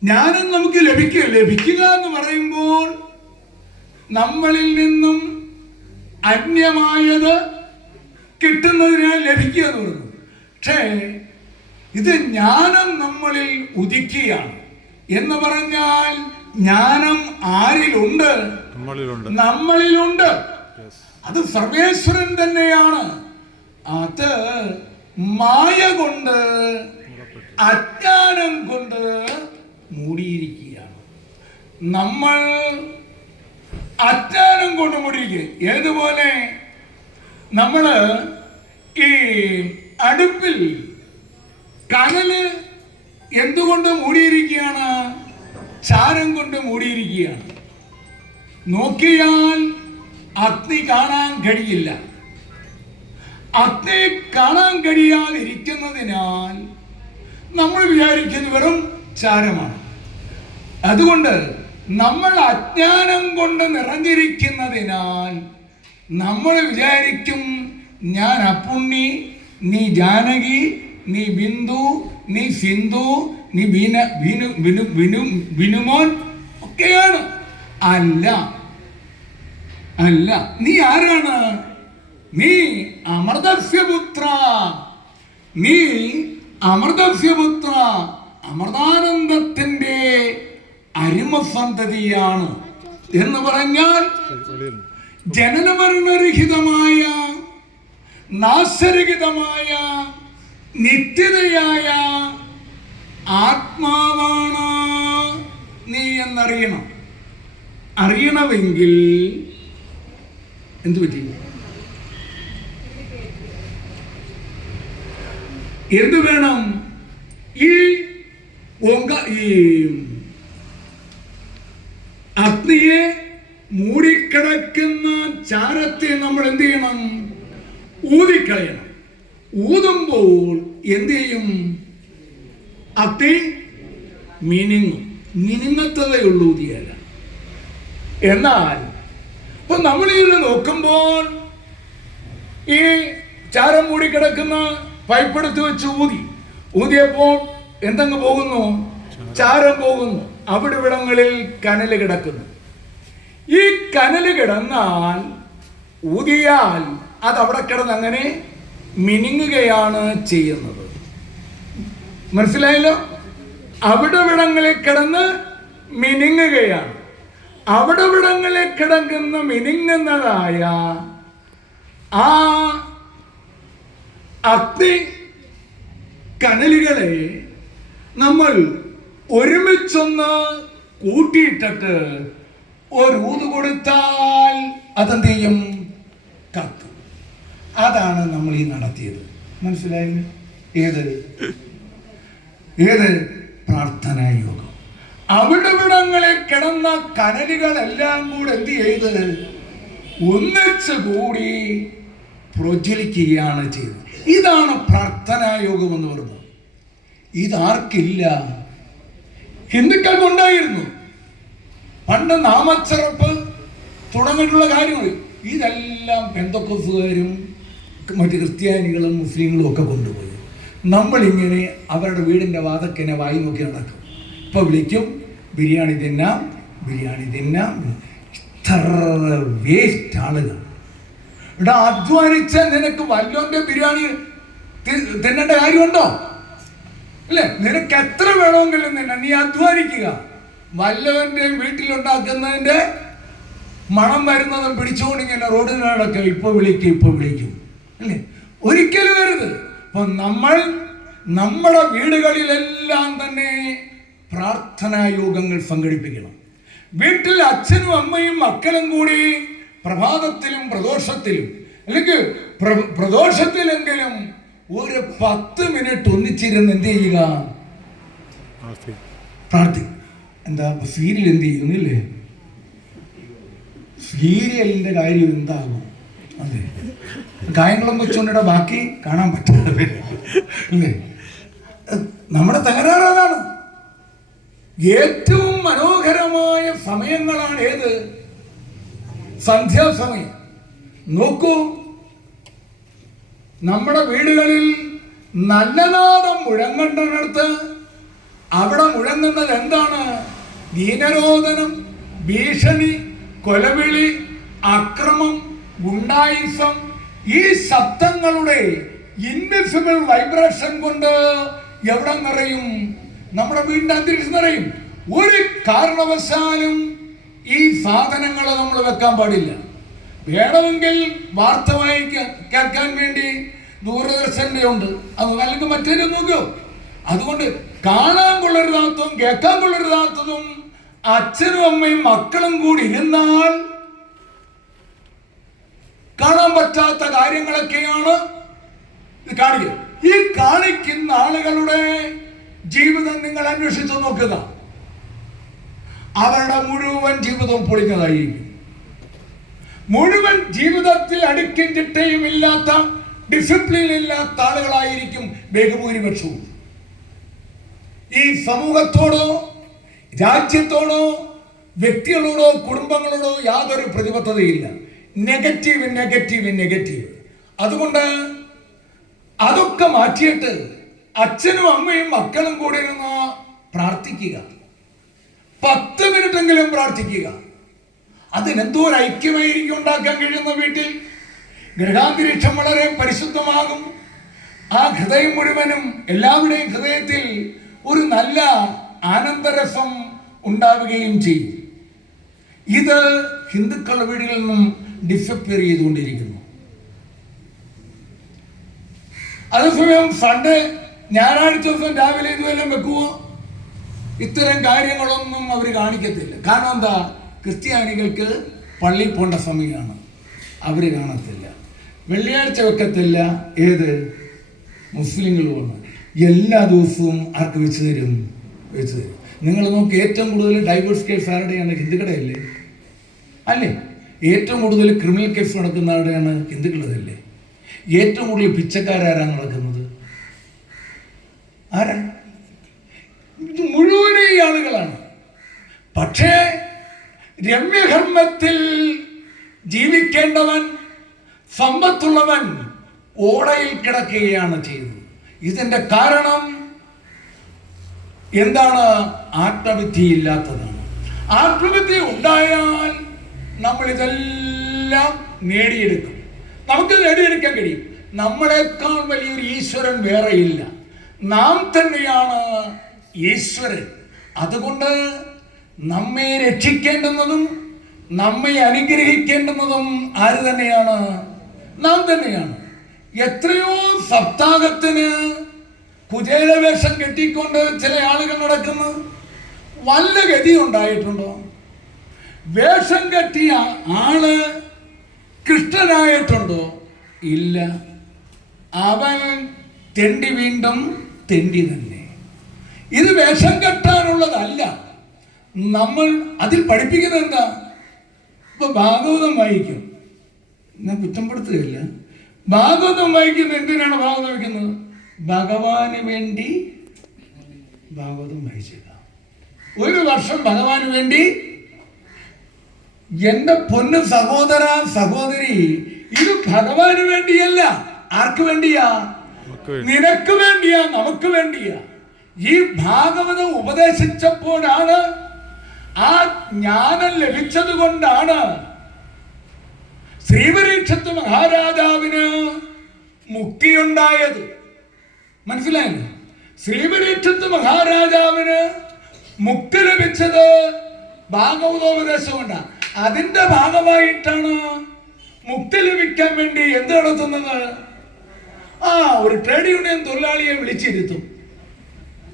ജ്ഞാനം നമുക്ക് ലഭിക്കുക എന്ന് പറയുമ്പോൾ നമ്മളിൽ നിന്നും അന്യമായത് കിട്ടുന്നതിനാൽ ലഭിക്കുക എന്ന് പറയുന്നു. പക്ഷേ ഇത് ജ്ഞാനം നമ്മളിൽ ഉദിക്കുകയാണ് എന്ന് പറഞ്ഞാൽ ജ്ഞാനം ആരിലുണ്ട്? നമ്മളിലുണ്ട്. അത് സർവേശ്വരൻ തന്നെയാണ്. അത് മായ കൊണ്ട്, അജ്ഞാനം കൊണ്ട് മൂടിയിരിക്കുകയാണ്. നമ്മൾ അജ്ഞാനം കൊണ്ട് മൂടിയിരിക്കുക. ഏതുപോലെ? നമ്മള് ഈ അടുപ്പിൽ കനല് എന്തുകൊണ്ട് മൂടിയിരിക്കുകയാണ്? ചാരം കൊണ്ട് മൂടിയിരിക്കുകയാണ്. നോക്കിയാൽ അഗ്നി കാണാൻ കഴിയില്ല. അഗ്നി കാണാൻ കഴിയാതിരിക്കുന്നതിനാൽ നമ്മൾ വിചാരിക്കുന്നത് വെറും ചാരമാണ്. അതുകൊണ്ട് നമ്മൾ അജ്ഞാനം കൊണ്ട് നിറഞ്ഞിരിക്കുന്നതിനാൽ നമ്മൾ വിചാരിക്കും ഞാൻ അപ്പുണ്ണി, നീ ജാനകി, നീ ബിന്ദു, നീ സിന്ധു, നീ വിനുമോൻ ഒക്കെയാണ്. അല്ല അല്ല, നീ ആരാണ്? നീ അമൃതസ്യപുത്ര, നീ അമൃതസ്യപുത്ര, അമൃതാനന്ദത്തിന്റെ അരുമസന്തതിയാണ്. എന്ന് പറഞ്ഞാൽ ജനനമരണരഹിതമായ, നാശരഹിതമായ, നിത്യതയായ ആത്മാവാണ് നീ എന്നറിയണം. അറിയണമെങ്കിൽ എന്തു പറ്റി? എന്തു വേണം? ഈ അഗ്നിയെ മൂടിക്കിടക്കുന്ന ചാരത്തെ നമ്മൾ എന്ത് ചെയ്യണം? ഊതിക്കളയണം. ഊതുമ്പോൾ എന്ത് ചെയ്യും? അഗ്നി മിനിങ്ങത്തതയുള്ളൂ, ഊതിയല്ല. എന്നാൽ ഇപ്പൊ നമ്മളിന്ന് നോക്കുമ്പോൾ ഈ ചാരം മൂടിക്കിടക്കുന്ന പൈപ്പെടുത്ത് വെച്ച് ഊതിയപ്പോൾ എന്തെങ്ങ് പോകുന്നു? ചാരം പോകുന്നു. അവിടെ ഇവിടങ്ങളിൽ കനല് കിടക്കുന്നു. ഈ കനല് കിടന്നാൽ, ഊതിയാൽ അത് അവിടെ കിടന്ന് അങ്ങനെ മിനുങ്ങുകയാണ് ചെയ്യുന്നത്. മനസ്സിലായല്ലോ? അവിടെ ഇവിടങ്ങളിൽ കിടന്ന് മിനുങ്ങുകയാണ്. അവിടെ ഇവിടങ്ങളിൽ കിടക്കുന്ന മിനുങ്ങുന്നതായ ആ അഗ്നി കനലുകളെ നമ്മൾ ഒരുമിച്ചൊന്ന് കൂട്ടിയിട്ടിട്ട് ഒരു ഊത് കൊടുത്താൽ അതെന്ത് ചെയ്യും? കത്തും. അതാണ് നമ്മൾ ഈ നടത്തിയത്. മനസ്സിലായില്ല? ഏത് പ്രാർത്ഥനാ യോഗം. അവിടവിടങ്ങളിൽ കിടന്ന കനലുകളെല്ലാം കൂടെ എന്ത് ചെയ്ത് ഒന്നിച്ചു കൂടി പ്രജ്വലിക്കുകയാണ് ചെയ്തത്. ഇതാണ് പ്രാർത്ഥനാ യോഗം എന്ന് പറയുന്നത്. ഇതാർക്കില്ല? ഹിന്ദുക്കൾക്കുണ്ടായിരുന്നു. പണ്ട് നാമച്ചറപ്പ് തുടങ്ങിയിട്ടുള്ള കാര്യങ്ങൾ ഇതെല്ലാം പെന്തക്കോസ്തുകാരും മറ്റ് ക്രിസ്ത്യാനികളും മുസ്ലിങ്ങളും ഒക്കെ കൊണ്ടുപോയി. നമ്മളിങ്ങനെ അവരുടെ വീടിൻ്റെ വാതക്കനെ വായി നോക്കി നടക്കും. ഇപ്പൊ വിളിക്കും, ബിരിയാണി തിന്നാം. ഇത്ര വേസ്റ്റ് ആളുകൾ. ഇവിടെ അധ്വാനിച്ച നിനക്ക് വല്ലോന്റെ ബിരിയാണി തിന്നേണ്ട കാര്യമുണ്ടോ? അല്ലേ? നിനക്ക് എത്ര വേണമെങ്കിലും തിന്നാം. നീ അധ്വാനിക്കുക. വല്ലവന്റെ വീട്ടിലുണ്ടാക്കുന്നതിന്റെ മണം വരുന്നതും പിടിച്ചുകൊണ്ട് ഇങ്ങനെ റോഡിനോടൊക്കെ ഇപ്പൊ വിളിക്കും അല്ലേ? ഒരിക്കലും വരുത്. അപ്പൊ നമ്മൾ നമ്മുടെ വീടുകളിലെല്ലാം തന്നെ പ്രാർത്ഥനാ യോഗങ്ങൾ സംഘടിപ്പിക്കണം. വീട്ടിൽ അച്ഛനും അമ്മയും മക്കളും കൂടി പ്രഭാതത്തിലും പ്രദോഷത്തിലും, അല്ലെങ്കിൽ പ്രദോഷത്തിലെങ്കിലും ഒരു 10 മിനിറ്റ് ഒന്നിച്ചിരുന്ന് എന്ത് ചെയ്യുക? പ്രാർത്ഥിക്കും. എന്താ സീരിയൽ എന്ത് ചെയ്യുന്നില്ലേ? സീരിയലിന്റെ കാര്യം എന്താകും? അതെ, കായംകുളം കൊച്ചുകൊണ്ടിടെ ബാക്കി കാണാൻ പറ്റാതെ അല്ലേ? നമ്മുടെ തകരാറ് അതാണ്. ഏറ്റവും മനോഹരമായ സമയങ്ങളാണ് ഏത്? സന്ധ്യാസമയം. നോക്കൂ, നമ്മുടെ വീടുകളിൽ നല്ല നാദം മുഴങ്ങേണ്ടടുത്ത് അവിടെ മുഴങ്ങുന്നത് എന്താണ്? ദീനരോധനം, ഭീഷണി, കൊലവിളി, അക്രമം, ഗുണ്ടായിസം. ഈ ശബ്ദങ്ങളുടെ ഇൻവിസിബിൾ വൈബ്രേഷൻ കൊണ്ട് എവിടെ നിറയും? നമ്മുടെ വീടിന്റെ അന്തരീക്ഷം നിറയും. ഒരു കാരണവശാലും ഈ സാധനങ്ങൾ നമ്മൾ വെക്കാൻ പാടില്ല. വേണമെങ്കിൽ വാർത്ത കേൾക്കാൻ വേണ്ടി ദൂരദർശന്റെ ഉണ്ട്, അത് അല്ലെങ്കിൽ മറ്റേലും നോക്കൂ. അതുകൊണ്ട് കാണാൻ കൊള്ളരുതാത്തതും കേൾക്കാൻ കൊള്ളരുതാത്തതും അച്ഛനും അമ്മയും മക്കളും കൂടി ഇരുന്നാൽ കാണാൻ പറ്റാത്ത കാര്യങ്ങളൊക്കെയാണ് ഇത് കാണിക്കുന്നത്. ഈ കാണിക്കുന്ന ആളുകളുടെ ജീവിതം നിങ്ങൾ അന്വേഷിച്ചു നോക്കുക. അവരുടെ മുഴുവൻ ജീവിതവും പൊളിഞ്ഞതായിരിക്കും. മുഴുവൻ ജീവിതത്തിൽ അടുക്കും ചിട്ടയും ഇല്ലാത്ത, ഡിസിപ്ലിൻ ഇല്ലാത്ത ആളുകളായിരിക്കും ബഹുഭൂരിപക്ഷവും. ഈ സമൂഹത്തോടോ രാജ്യത്തോടോ വ്യക്തികളോടോ കുടുംബങ്ങളോടോ യാതൊരു പ്രതിബദ്ധതയില്ല. നെഗറ്റീവ്. അതുകൊണ്ട് അതൊക്കെ മാറ്റിയിട്ട് അച്ഛനും അമ്മയും മക്കളും കൂടി ഇരുന്ന് പ്രാർത്ഥിക്കുക. 10 മിനിറ്റെങ്കിലും പ്രാർത്ഥിക്കുക. അതിനെന്തോ ഒരു ഐക്യമായിരിക്കും ഉണ്ടാക്കാൻ കഴിയുന്ന വീട്ടിൽ. ഗൃഹാന്തരീക്ഷം വളരെ പരിശുദ്ധമാകും. ആ ഹൃദയം മുഴുവനും, എല്ലാവരുടെയും ഹൃദയത്തിൽ ഒരു നല്ല ആനന്ദരസം ഉണ്ടാവുകയും ചെയ്യും. ഇത് ഹിന്ദുക്കളുടെ വീടുകളിൽ നിന്നും ഡിസപ്പിയർ ചെയ്തുകൊണ്ടിരിക്കുന്നു. അതേസമയം സൺഡേ, ഞായറാഴ്ച ദിവസം രാവിലെ ഇതുവെല്ലാം വെക്കുമോ? ഇത്തരം കാര്യങ്ങളൊന്നും അവർ കാണിക്കത്തില്ല. കാരണം എന്താ? ക്രിസ്ത്യാനികൾക്ക് പള്ളിയിൽ പോകേണ്ട സമയമാണ്, അവർ കാണത്തില്ല. വെള്ളിയാഴ്ച വെക്കത്തില്ല. ഏത് മുസ്ലിങ്ങൾ വന്ന് എല്ലാ ദിവസവും ആർക്ക് വെച്ച് തരും? നിങ്ങൾ നോക്കി, ഏറ്റവും കൂടുതൽ ഡൈവേഴ്സ് കേസ് ആരുടെയാണ്? ഹിന്ദുക്കളുടെയല്ലേ? അല്ലേ? ഏറ്റവും കൂടുതൽ ക്രിമിനൽ കേസ് നടക്കുന്ന ആരുടെയാണ്? ഹിന്ദുക്കളുടെയല്ലേ? ഏറ്റവും കൂടുതൽ പിച്ചക്കാരാരാണ് നടക്കുന്നത്? ആരാ? ഇത് മുഴുവൻ ഈ ആളുകളാണ്. പക്ഷേ രമ്യകർമ്മത്തിൽ ജീവിക്കേണ്ടവൻ, സമ്പത്തുള്ളവൻ ഓടയിൽ കിടക്കുകയാണ് ചെയ്തത്. ഇതിന്റെ കാരണം എന്താണ്? ആത്മവിദ്യയില്ലാത്തതാണ്. ആത്മവിദ്യ ഉണ്ടായാൽ നമ്മൾ ഇതെല്ലാം നേടിയെടുക്കും. നമുക്ക് നേടിയെടുക്കാൻ കഴിയും. നമ്മളെക്കാൾ വലിയൊരു ഈശ്വരൻ വേറെയില്ല. നാം തന്നെയാണ് ഈശ്വരൻ. അതുകൊണ്ട് നമ്മെ രക്ഷിക്കേണ്ടുന്നതും നമ്മെ അനുഗ്രഹിക്കേണ്ടുന്നതും ആര് തന്നെയാണ്? നാം തന്നെയാണ്. എത്രയോ സപ്താഹത്തിന് കുചേല വേഷം കെട്ടിക്കൊണ്ട് ചില ആളുകൾ നടക്കുന്നു. വല്ല ഗതി ഉണ്ടായിട്ടുണ്ടോ? വേഷം കെട്ടിയ ആള് കൃഷ്ണനായിട്ടുണ്ടോ? ഇല്ല. അവൻ തെണ്ടി വീണ്ടും തെണ്ടി തന്നെ. ഇത് വേഷം കെട്ടാനുള്ളതല്ല. നമ്മൾ അതിൽ പഠിപ്പിക്കുന്നത് എന്താ? ഇപ്പൊ ഭാഗവതം വായിക്കും, ഞാൻ കുറ്റപ്പെടുത്തുകയില്ല. ഭാഗവതം വായിക്കുന്നത് എന്തിനാണ്? ഭാഗവതം വായിക്കുന്നത് ഭഗവാന് വേണ്ടി ഭാഗവതം വായിച്ചേക്കാം. ഒരു വർഷം ഭഗവാന് വേണ്ടി. എന്റെ പൊന്നു സഹോദര സഹോദരി, ഇത് ഭഗവാന് വേണ്ടിയല്ല. ആർക്ക് വേണ്ടിയാ? നിനക്ക് വേണ്ടിയാ, നമുക്ക് വേണ്ടിയാ. ഈ ഭാഗവതം ഉപദേശിച്ചപ്പോഴാണ്, ആ ജ്ഞാനം ലഭിച്ചത് കൊണ്ടാണ് ശ്രീപരീക്ഷത്ത് മഹാരാജാവിന് മുക്തിയുണ്ടായത്. മനസ്സിലായില്ലേ? ശ്രീപരീക്ഷത്ത് മഹാരാജാവിന് മുക്തി ലഭിച്ചത് ഭാഗവതോപദേശം കൊണ്ടാണ്. അതിന്റെ ഭാഗമായിട്ടാണ് മുക്തി ലഭിക്കാൻ വേണ്ടി എന്ത് നടത്തുന്നത്? ഒരു ട്രേഡ് യൂണിയൻ തൊഴിലാളിയെ വിളിച്ചിരുത്തും.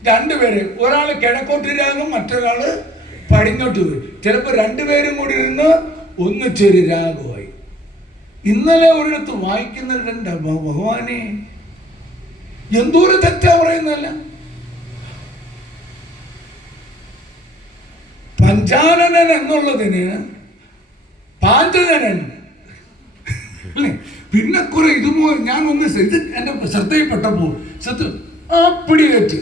രണ്ടുപേര്, ഒരാൾ കിഴക്കോട്ട് രാഗം, മറ്റൊരാള് പടിഞ്ഞോട്ട് വരും. ചിലപ്പോൾ രണ്ടുപേരും കൂടി ഇരുന്ന് ഒന്നിച്ചൊരു രാഗമായി. ഇന്നലെ ഒരിടത്ത് വായിക്കുന്നുണ്ട്, ഭഗവാനെ എന്തോരം തെറ്റാ പറയുന്നല്ല. പഞ്ചാനനൻ എന്നുള്ളതിന് പാഞ്ചജനൻ. പിന്നെ കുറെ ഇതുപോലെ ഞാൻ ഒന്ന് ഇത് എന്റെ ശ്രദ്ധയിൽപ്പെട്ടപ്പോ അപ്പിടി തെറ്റ്.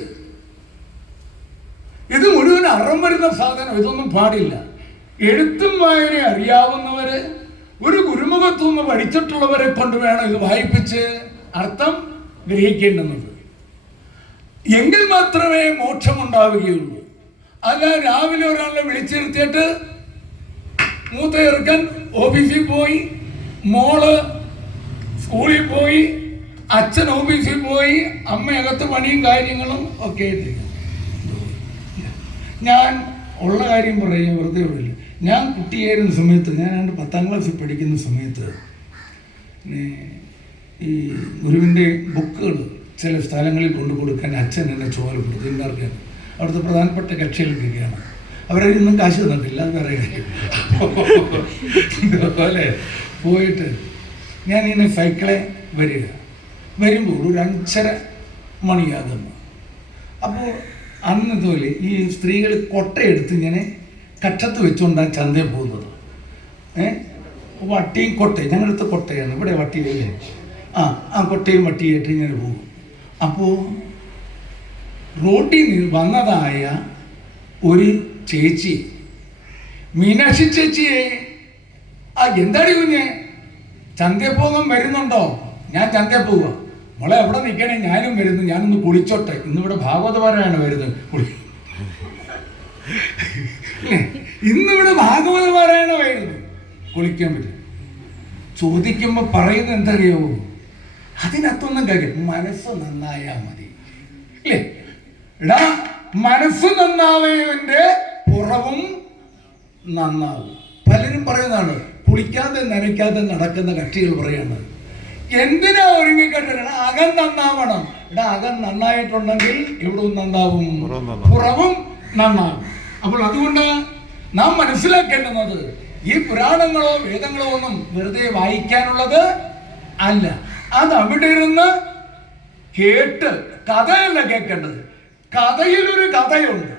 ഇത് മുഴുവൻ അറം വരുന്ന സാധനം. ഇതൊന്നും പാടില്ല. എഴുത്തും വായന അറിയാവുന്നവര്, ഒരു ഗുരുമുഖത്തു നിന്ന് പഠിച്ചിട്ടുള്ളവരെ കൊണ്ട് വേണം ഇത് വായിപ്പിച്ച് അർത്ഥം ഗ്രഹിക്കേണ്ടുന്നത്. എങ്കിൽ മാത്രമേ മോക്ഷമുണ്ടാവുകയുള്ളൂ. അല്ല രാവിലെ ഒരാളെ വിളിച്ചിരുത്തിയിട്ട് മൂത്ത ചെറുക്കൻ ഓഫീസിൽ പോയി, മോള് സ്കൂളിൽ പോയി, അച്ഛൻ ഓഫീസിൽ പോയി, അമ്മയകത്ത് പണിയും കാര്യങ്ങളും ഒക്കെ ആയിട്ട്. ഞാൻ ഉള്ള കാര്യം പറയാൻ വെറുതെ ഉള്ളില്ല. ഞാൻ കുട്ടിയായിരുന്ന സമയത്ത്, ഞാൻ 10ാം ക്ലാസ്സിൽ പഠിക്കുന്ന സമയത്ത് ഈ ഗുരുവിൻ്റെ ബുക്കുകൾ ചില സ്ഥലങ്ങളിൽ കൊണ്ടു കൊടുക്കാൻ അച്ഛൻ എന്നെ ചുമതലപ്പെടുത്തി. എന്താർക്കാണ് അവിടുത്തെ പ്രധാനപ്പെട്ട കക്ഷികൾക്കൊക്കെയാണ്. അവരൊന്നും കാശ് തന്നിട്ടില്ല, അത് വേറെ കാര്യം. അതുപോലെ പോയിട്ട് ഞാനിങ്ങനെ സൈക്കിളെ വരുമ്പോൾ ഒരു 5:30 മണിയാകുന്നു. അപ്പോൾ അന്ന് പോലെ ഈ സ്ത്രീകൾ കൊട്ടയെടുത്ത് ഇങ്ങനെ കക്ഷത്ത് വെച്ചുകൊണ്ടാണ് ചന്തയിൽ പോകുന്നത്. വട്ടിയും കൊട്ടയും, ഞങ്ങളടുത്ത് കൊട്ടയാണ്, ഇവിടെ വട്ടിയില്ലേ, ആ കൊട്ടയും വട്ടിയായിട്ട് ഇങ്ങനെ പോകും. അപ്പോൾ റോട്ടിൽ നിന്ന് വന്നതായ ഒരു ചേച്ചി, മീനാക്ഷി ചേച്ചിയെ, എന്താടി കുഞ്ഞെ ചന്തയിൽ പോകാൻ വരുന്നുണ്ടോ? ഞാൻ ചന്തയിൽ പോവുക. മോളെ എവിടെ നിൽക്കണേ? ഞാനും വരുന്നു, ഞാനൊന്ന് കുളിച്ചോട്ടെ. ഇന്നിവിടെ ഭാഗവതപാരായണ വരുന്നത്. ഇന്നിവിടെ ഭാഗവതപാരായണമായിരുന്നു, കുളിക്കാൻ പറ്റും. ചോദിക്കുമ്പോൾ പറയുന്നത് എന്തറിയോ? അതിനകത്തൊന്നും കാര്യം, മനസ്സ് നന്നായാ മതി. ഇല്ലേ? എടാ, മനസ്സ് നന്നാവേവന്റെ പുറവും നന്നാവും. പലരും പറയുന്നതാണ്, കുളിക്കാതെ നനയ്ക്കാതെ നടക്കുന്ന കക്ഷികൾ പറയാണ്, എന്തിനാ ഒരുങ്ങിക്കെട്ടിരണം, അകം നന്നാവണം. ഇവിടെ അകം നന്നായിട്ടുണ്ടെങ്കിൽ എവിടവും നന്നാവും, പുറവും നന്നാവും. അപ്പോൾ അതുകൊണ്ട് നാം മനസ്സിലാക്കേണ്ടുന്നത് ഈ പുരാണങ്ങളോ വേദങ്ങളോ ഒന്നും വെറുതെ വായിക്കാനുള്ളത് അല്ല. അത് അവിടെ ഇരുന്ന് കേട്ട്, കഥയല്ല കേൾക്കേണ്ടത്. കഥയിലൊരു കഥയുണ്ട്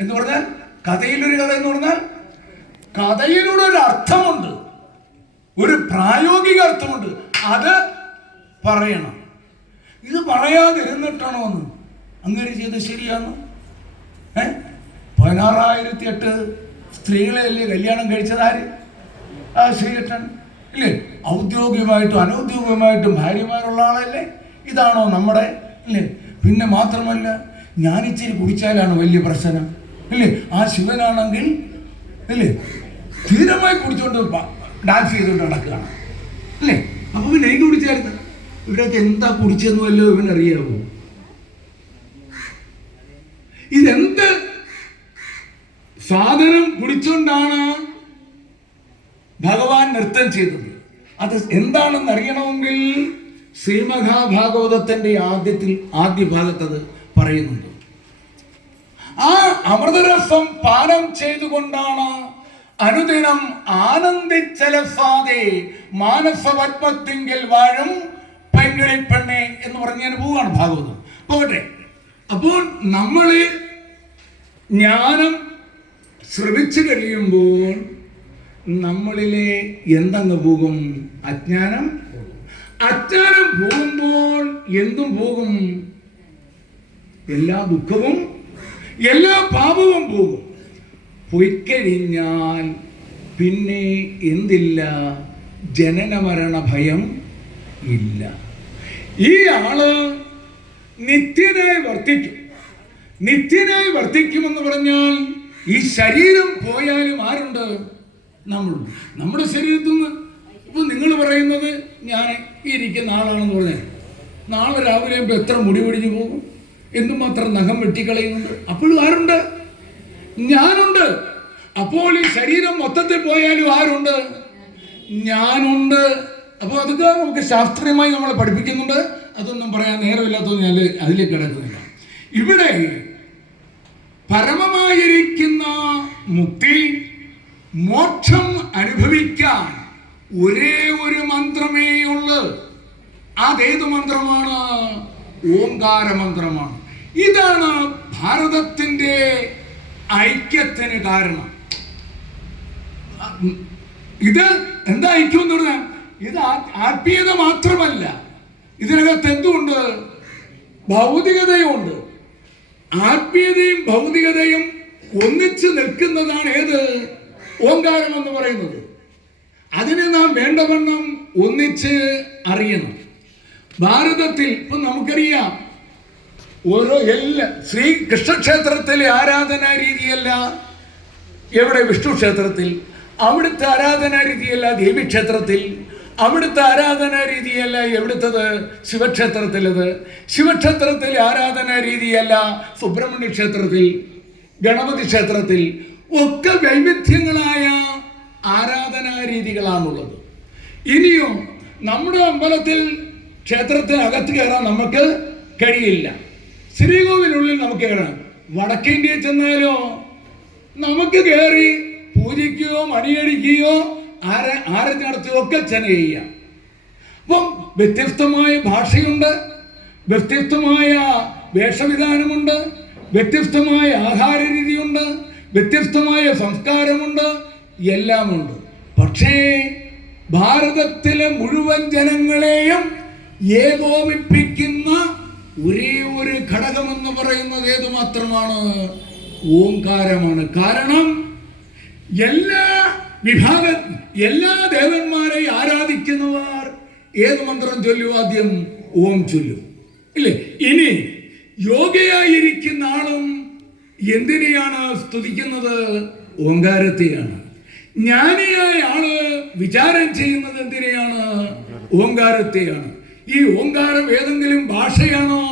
എന്ന് പറഞ്ഞാൽ, കഥയിലൊരു കഥ എന്ന് പറഞ്ഞാൽ കഥയിലൂടെ ഒരു അർത്ഥമുണ്ട്, ഒരു പ്രായോഗിക അർത്ഥമുണ്ട്. അത് പറയണം. ഇത് പറയാതിരുന്നിട്ടാണോ എന്ന് അങ്ങനെ ചെയ്ത് ശരിയാന്ന്? 16,008 സ്ത്രീകളെയല്ലേ കല്യാണം കഴിച്ചതാര്? ആ ശ്രീകൃഷ്ണൻ ഇല്ലേ? ഔദ്യോഗികമായിട്ടും അനൗദ്യോഗികമായിട്ടും ഭാര്യമാരുള്ള ആളല്ലേ? ഇതാണോ നമ്മുടെ ഇല്ലേ? പിന്നെ മാത്രമല്ല, ഞാനിച്ചിരി കുടിച്ചാലാണ് വലിയ പ്രശ്നം ഇല്ലേ? ആ ശിവനാണെങ്കിൽ ഇല്ലേ ധീരമായി കുടിച്ചുകൊണ്ട് ഡാൻസ് ചെയ്തുകൊണ്ട് നടക്കുകയാണ് അല്ലേ? അപ്പൊ പിന്നെ എനിക്ക് കുടിച്ചായിരുന്നു. ഇവരൊക്കെ എന്താ കുടിച്ചെന്ന് വല്ലോ ഇവനറിയാവോ? ഇതെന്ത് സാധനം കുടിച്ചുകൊണ്ടാണ് ഭഗവാൻ നൃത്തം ചെയ്തത്? അത് എന്താണെന്ന് അറിയണമെങ്കിൽ ശ്രീമഹാഭാഗവതത്തിന്റെ ആദ്യ ഭാഗത്തത് പറയുന്നുണ്ട്. ആ അമൃതരസം പാനം ചെയ്തുകൊണ്ടാണ് അനുദിനം ആനന്ദിച്ചലസാതെ മാനസപത്മത്തിങ്കൽ വാഴും പെങ്കിളി പെണ്ണെ എന്ന് പറഞ്ഞതിന് പോവാണ് ഭാഗവതം. പോകട്ടെ. അപ്പോൾ നമ്മള് ജ്ഞാനം ശ്രവിച്ചു കഴിയുമ്പോൾ നമ്മളിലെ എന്തങ്ങ് പോകും? അജ്ഞാനം. അജ്ഞാനം പോകുമ്പോൾ എന്തും പോകും? എല്ലാ ദുഃഖവും എല്ലാ പാപവും പോകും. പോയിക്കഴിഞ്ഞാൽ പിന്നെ എന്തില്ല? ജനന മരണ ഭയം ഇല്ല. ഈ ആള് നിത്യനായി വർത്തിക്കും. നിത്യനായി വർത്തിക്കുമെന്ന് പറഞ്ഞാൽ ഈ ശരീരം പോയാലും ആരുണ്ട്? നമ്മളുണ്ട്. നമ്മുടെ ശരീരത്തിൽ നിന്ന് ഇപ്പൊ നിങ്ങൾ പറയുന്നത് ഞാൻ ഈ ഇരിക്കുന്ന ആളാണെന്ന് പറഞ്ഞാൽ നാളെ രാവിലെ ഇപ്പൊ എത്ര മുടി പിടിഞ്ഞു പോകും, എന്തുമാത്രം നഖം വെട്ടിക്കളയുന്നുണ്ട്. അപ്പോഴും ആരുണ്ട്? ഞാനുണ്ട്. അപ്പോൾ ഈ ശരീരം മൊത്തത്തിൽ പോയാലും ആരുണ്ട്? ഞാനുണ്ട്. അപ്പോൾ അതൊക്കെ നമുക്ക് ശാസ്ത്രീയമായി നമ്മളെ പഠിപ്പിക്കുന്നുണ്ട്. അതൊന്നും പറയാൻ നേരമില്ലാത്തത് ഞാൻ അതിലേക്ക് കിടക്കുന്നില്ല. ഇവിടെ പരമമായിരിക്കുന്ന മുക്തി, മോക്ഷം അനുഭവിക്കാൻ ഒരേ ഒരു മന്ത്രമേ ഉള്ളൂ. അതേത് മന്ത്രമാണ്? ഓംകാര മന്ത്രമാണ്. ഇതാണ് ഭാരതത്തിന്റെ ഐക്യത്തിന് കാരണം. ഇത് എന്താ ഐക്യം എന്ന് പറഞ്ഞാൽ ഇത് ആത്മീയത മാത്രമല്ല, ഇതിനകത്ത് എന്തുണ്ട്? ഭൗതികതയുണ്ട്. ആത്മീയതയും ഭൗതികതയും ഒന്നിച്ച് നിൽക്കുന്നതാണ് ഏത്? ഓംകാരം എന്ന് പറയുന്നത്. അതിനെ നാം വേണ്ടവണ്ണം ഒന്നിച്ച് അറിയണം. ഭാരതത്തിൽ ഇപ്പൊ നമുക്കറിയാം, ഓരോ ശ്രീ കൃഷ്ണക്ഷേത്രത്തിലെ ആരാധനാ രീതിയല്ല എവിടെ? വിഷ്ണു ക്ഷേത്രത്തിൽ. അവിടുത്തെ ആരാധനാ രീതിയല്ല ദേവീക്ഷേത്രത്തിൽ. അവിടുത്തെ ആരാധനാ രീതിയല്ല എവിടുത്തത്? ശിവക്ഷേത്രത്തിലത്. ശിവക്ഷേത്രത്തിലെ ആരാധനാ രീതിയല്ല സുബ്രഹ്മണ്യ ക്ഷേത്രത്തിൽ, ഗണപതി ക്ഷേത്രത്തിൽ. ഒക്കെ വൈവിധ്യങ്ങളായ ആരാധനാ രീതികളാണുള്ളത്. ഇനിയും നമ്മുടെ അമ്പലത്തിൽ ക്ഷേത്രത്തിനകത്ത് കയറാൻ നമുക്ക് കഴിയില്ല. ശ്രീകോവിലുള്ളിൽ നമുക്ക് കയറാം. വടക്കേ ഇന്ത്യയിൽ ചെന്നാലോ നമുക്ക് കയറി പൂജിക്കുകയോ മണിയടിക്കുകയോ ആരതി നടത്തുകയോ ഒക്കെ തന്നെ ചെയ്യാം. അപ്പം വ്യത്യസ്തമായ ഭാഷയുണ്ട്, വ്യത്യസ്തമായ വേഷവിധാനമുണ്ട്, വ്യത്യസ്തമായ ആഹാര രീതിയുണ്ട്, വ്യത്യസ്തമായ സംസ്കാരമുണ്ട്, എല്ലാമുണ്ട്. പക്ഷേ ഭാരതത്തിലെ മുഴുവൻ ജനങ്ങളെയും ഏകോപിപ്പിക്കുന്ന ഒരേ ഒരു ഘടകമെന്ന് പറയുന്നത് ഏത് മാത്രമാണ്? ഓംകാരമാണ്. കാരണം എല്ലാ ദേവന്മാരെയും ആരാധിക്കുന്നവർ ഏത് മന്ത്രം ചൊല്ലും? ആദ്യം ഓം ചൊല്ലും ഇല്ലേ? ഇനി യോഗയായിരിക്കുന്ന ആളും എന്തിനെയാണ് സ്തുതിക്കുന്നത്? ഓംകാരത്തെയാണ്. ജ്ഞാനിയായ ആള് വിചാരം ചെയ്യുന്നത് എന്തിനെയാണ്? ഓംകാരത്തെയാണ്. ഈ ഓംകാരം ഏതെങ്കിലും ഭാഷയാണോ?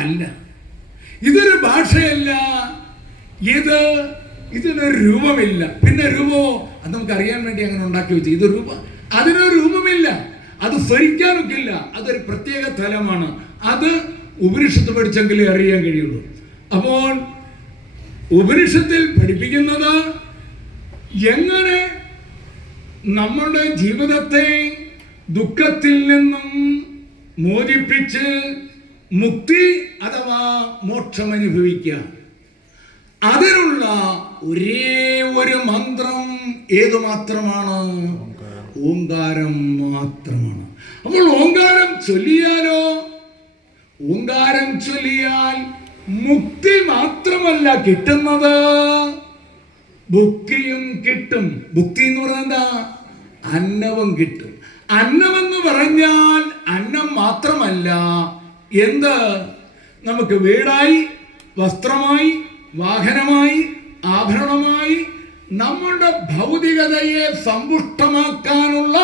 അല്ല. ഇതൊരു ഭാഷയല്ല. ഇതിനൊരു രൂപമില്ല. പിന്നെ രൂപമോ? അത് നമുക്കറിയാൻ വേണ്ടി അങ്ങനെ ഉണ്ടാക്കി വെച്ചു. ഇത് അതിനൊരു രൂപമില്ല, അത് സ്മരിക്കാനൊക്കില്ല. അതൊരു പ്രത്യേക തലമാണ്. അത് ഉപനിഷത്ത് പഠിച്ചെങ്കിലേ അറിയാൻ കഴിയുള്ളൂ. അപ്പോൾ ഉപനിഷത്തിൽ പഠിപ്പിക്കുന്നത് എങ്ങനെ നമ്മുടെ ജീവിതത്തെ ദുഃഖത്തിൽ നിന്നും മോചിപ്പിച്ച് മുക്തി അഥവാ മോക്ഷം അനുഭവിക്കുക. അതിനുള്ള ഒരേ ഒരു മന്ത്രം ഏതു മാത്രമാണ്? ഓങ്കാരം മാത്രമാണ്. അപ്പോൾ ഓങ്കാരം ചൊല്ലിയാലോ? ഓങ്കാരം ചൊല്ലിയാൽ മുക്തി മാത്രമല്ല കിട്ടുന്നത്, ഭുക്തിയും കിട്ടും. ഭുക്തി എന്ന് പറഞ്ഞാൽ എന്താ? അന്നവും കിട്ടും. അന്നമെന്ന് പറഞ്ഞാൽ അന്നം മാത്രമല്ല, എന്ത്? നമുക്ക് വീടായി, വസ്ത്രമായി, വാഹനമായി, ആഭരണമായി, നമ്മുടെ ഭൗതികതയെ സമ്പുഷ്ടമാക്കാനുള്ള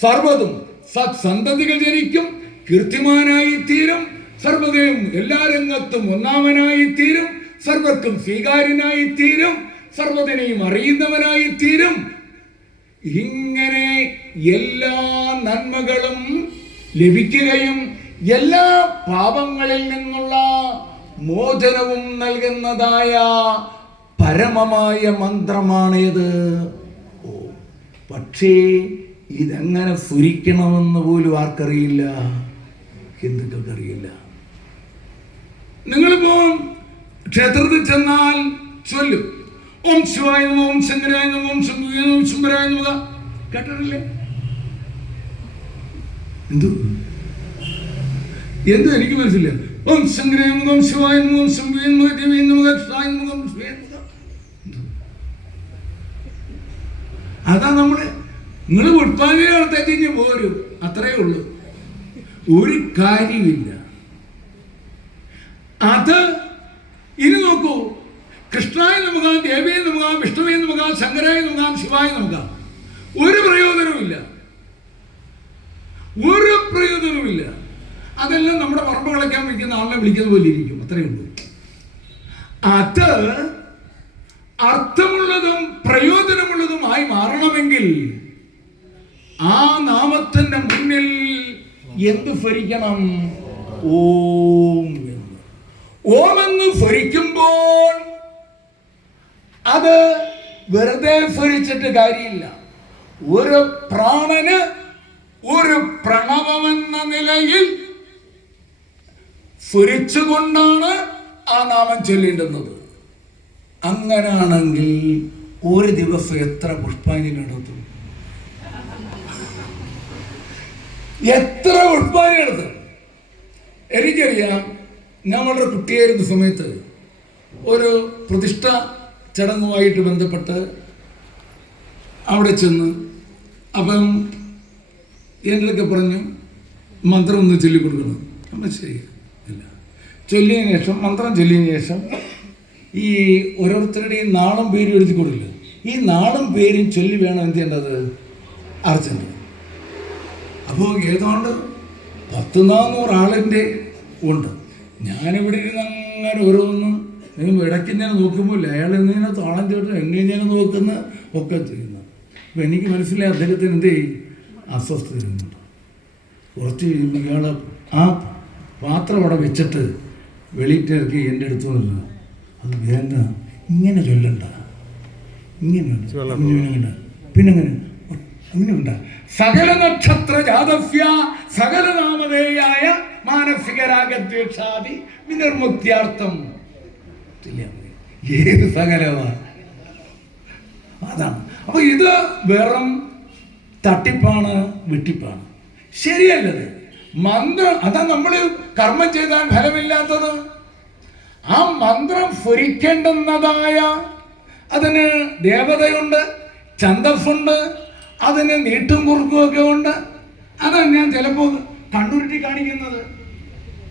സർവ്വതും. സത്സന്തതികൾ ജനിക്കും, കീർത്തിമാനായി തീരും, സർവ്വതയും എല്ലാ രംഗത്തും ഒന്നാമനായി തീരും, സർവ്വർക്കും സ്വീകാര്യനായി തീരും, സർവ്വതിനെയും അറിയുന്നവനായി തീരും. ഇങ്ങനെ എല്ലാ നന്മകളും ലഭിക്കുകയും എല്ലാ പാപങ്ങളിൽ നിന്നുള്ള മോചനവും നൽകുന്നതായ പരമമായ മന്ത്രമാണേത്. പക്ഷേ ഇതെങ്ങനെ സ്ഫുരിക്കണമെന്ന് പോലും ആർക്കറിയില്ല, ഹിന്ദുക്കൾക്കറിയില്ല. നിങ്ങളിപ്പോ ക്ഷേത്രത്തിൽ ചെന്നാൽ ചൊല്ലും, ഓം ശിവായ നമഃ, ഓം ശങ്കരായ നമഃ, ഓം ശംഭുവേ നമഃ, ശംഭരായ നമഃ. കേട്ടിട്ടില്ലേ? എന്തു എനിക്ക് മനസ്സില്ല. ഓം ശങ്കരായ നമഃ, ഓം ശിവായ നമഃ, ഓം ശംഭുവേ നമഃ, ദേവേ നമഃ, കൃഷ്ണായ നമഃ, ശിവേ നമഃ. അതാ നമ്മള്. നിങ്ങൾ ഉത്പാദന നടത്തേക്ക് പോരും, അത്രയേ ഉള്ളൂ. ഒരു കാര്യമില്ല. അത് ഇനി നോക്കൂ, കൃഷ്ണായ നമഃ, ദേവേ നമഃ, വിഷ്ണുവേ നമഃ, ശങ്കരായ നമഃ, ശിവായ നമഃ. ഒരു പ്രയോജനവുമില്ല, ഒരു പ്രയോജനവുമില്ല. അതെല്ലാം നമ്മുടെ പറമ്പ് കളയ്ക്കാൻ വിളിക്കുന്ന ആളെ വിളിക്കുന്ന പോലെ ഇരിക്കും, അത്രയേ ഉള്ളൂ. അത് അർത്ഥമുള്ളതും പ്രയോജനമുള്ളതുമായി മാറണമെങ്കിൽ ആ നാമത്തിന്റെ മുന്നിൽ എന്ത് ഭരിക്കണം? ഓം എന്ന്. ഓം എന്ന് ഭരിക്കുമ്പോൾ അത് വെറുതെ ഭരിച്ചിട്ട് കാര്യമില്ല. ഒരു പ്രാണന് ഒരു പ്രണവമെന്ന നിലയിൽ സ്ഫുരിച്ചുകൊണ്ടാണ് ആ നാമം ചൊല്ലേണ്ടുന്നത്. അങ്ങനാണെങ്കിൽ ഒരു ദിവസം എത്ര പുഷ്പാഞ്ജലി നടത്തും? എത്ര പുഷ്പാഞ്ജലി നടത്തും? എനിക്കറിയാം, ഞാൻ വളരെ കുട്ടിയായിരുന്ന സമയത്ത് ഒരു പ്രതിഷ്ഠ ചടങ്ങുമായിട്ട് ബന്ധപ്പെട്ട് അവിടെ ചെന്ന്, അപ്പം എന്നൊക്കെ പറഞ്ഞു മന്ത്രം ഒന്ന് ചൊല്ലിക്കൊടുക്കണം. അപ്പം ശരി ഇല്ല, ചൊല്ലിയതിനു ശേഷം, മന്ത്രം ചൊല്ലിയതിനു ശേഷം ഈ ഓരോരുത്തരുടെയും നാളും പേരും എഴുതി കൊടുക്കില്ല. ഈ നാളും പേരും ചൊല്ലി വേണം എന്ത് ചെയ്യേണ്ടത്? അർച്ചന. അപ്പോൾ ഏതാണ്ട് 100-400 ആളിൻ്റെ ഉണ്ട്. ഞാനിവിടെ ഇരുന്ന് അങ്ങനെ ഓരോന്നും ഇടയ്ക്ക് ഞാൻ നോക്കുമ്പോൾ അയാൾ എന്നിങ്ങനെ താളം ചേട്ടൻ എന്നെ ഞാൻ നോക്കുന്ന ഒക്കെ ചെയ്യുന്നു. അപ്പം എനിക്ക് മനസ്സിലായി അദ്ദേഹത്തിന് എന്തേ അസ്വസ്ഥത ഇരുന്നുണ്ട്. കുറച്ച് കഴിയുമ്പോൾ ഇയാൾ ആ പാത്രം അവിടെ വെച്ചിട്ട് വെളിയിട്ടിറക്കി എൻ്റെ അടുത്ത് വന്നില്ല, അത് വേണ്ട, ഇങ്ങനെ ചൊല്ലണ്ട, ഇങ്ങനെ പിന്നെങ്ങനെ അങ്ങനെയുണ്ട. സകല നക്ഷത്ര ജാതസ്യ സകല നാമധേയായ മാനസിക രാഗദ്വേഷാദി വിനിർമുക്തിയാർത്ഥം. ഏത് സകലമാണ്? അതാണ്. അപ്പൊ ഇത് വെറും തട്ടിപ്പാണ്, വെട്ടിപ്പാണ്, ശരിയല്ലത്. മന്ത്രം അതാ നമ്മൾ കർമ്മം ചെയ്താൽ ഫലമില്ലാത്തത്. ആ മന്ത്രം സ്ഫുരിക്കേണ്ടുന്നതായ അതിന് ദേവതയുണ്ട്, ഛന്ദസ്സുണ്ട്, അതിന് നീട്ടും കുറുക്കുമൊക്കെ ഉണ്ട്. അതാണ് ഞാൻ ചിലപ്പോൾ കണ്ണുരുട്ടി കാണിക്കുന്നത്.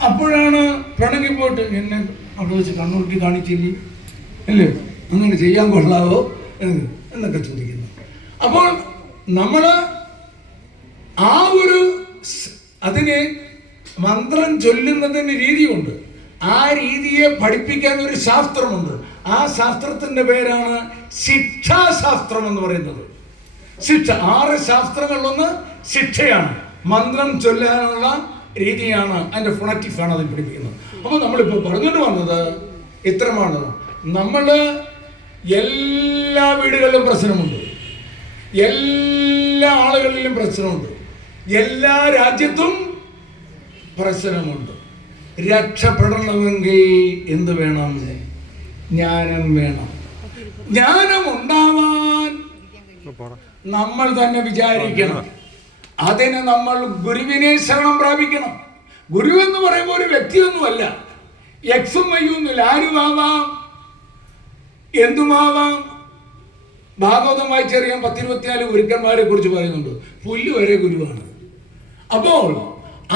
അപ്പോഴാണ് പിണങ്ങിപ്പോയിട്ട് എന്നെ അവിടെ വെച്ച് കണ്ണുരുട്ടി കാണിച്ചില്ലേ, അല്ലേ, അങ്ങനെ ചെയ്യാൻ കൊള്ളാവോ എന്നൊക്കെ ചോദിക്കുന്നു. അപ്പോൾ നമ്മൾ ആ ഒരു അതിന് മന്ത്രം ചൊല്ലുന്നതിന് രീതിയുണ്ട്. ആ രീതിയെ പഠിപ്പിക്കാൻ ഒരു ശാസ്ത്രമുണ്ട്. ആ ശാസ്ത്രത്തിന്റെ പേരാണ് ശിക്ഷാശാസ്ത്രം എന്ന് പറയുന്നത്. ശിക്ഷ, 6 ശാസ്ത്രങ്ങളിലൊന്ന് ശിക്ഷയാണ്. മന്ത്രം ചൊല്ലാനുള്ള രീതിയാണ്, അതിന്റെ ഫൊണറ്റിക്സ് ആണ് അതിൽ പഠിപ്പിക്കുന്നത്. അപ്പോൾ നമ്മളിപ്പോൾ പറഞ്ഞിട്ട് വന്നത് ഇത്രമാണ്. നമ്മള് എല്ലാ വീടുകളിലും പ്രശ്നമുണ്ട്, എല്ലാ ആളുകളിലും പ്രശ്നമുണ്ട്, എല്ലാ രാജ്യത്തും പ്രശ്നമുണ്ട്. രക്ഷപ്പെടണമെങ്കിൽ എന്ത് വേണം? ജ്ഞാനം വേണം. ജ്ഞാനം ഉണ്ടാവാൻ നമ്മൾ തന്നെ വിചാരിക്കണം. അതിന് നമ്മൾ ഗുരുവിനെ ശരണം പ്രാപിക്കണം. ഗുരു എന്ന് പറയുമ്പോൾ ഒരു വ്യക്തിയൊന്നുമല്ല, എക്സും വയ്യൊന്നുമില്ല. ആരുമാവാം, എന്തുമാവാം. ഭാഗവതം വായിച്ചറിയാൻ 10-24 ഗുരുക്കന്മാരെ കുറിച്ച് പറയുന്നുണ്ട്. പുല്ല് വരെ ഗുരുവാണ്. അപ്പോൾ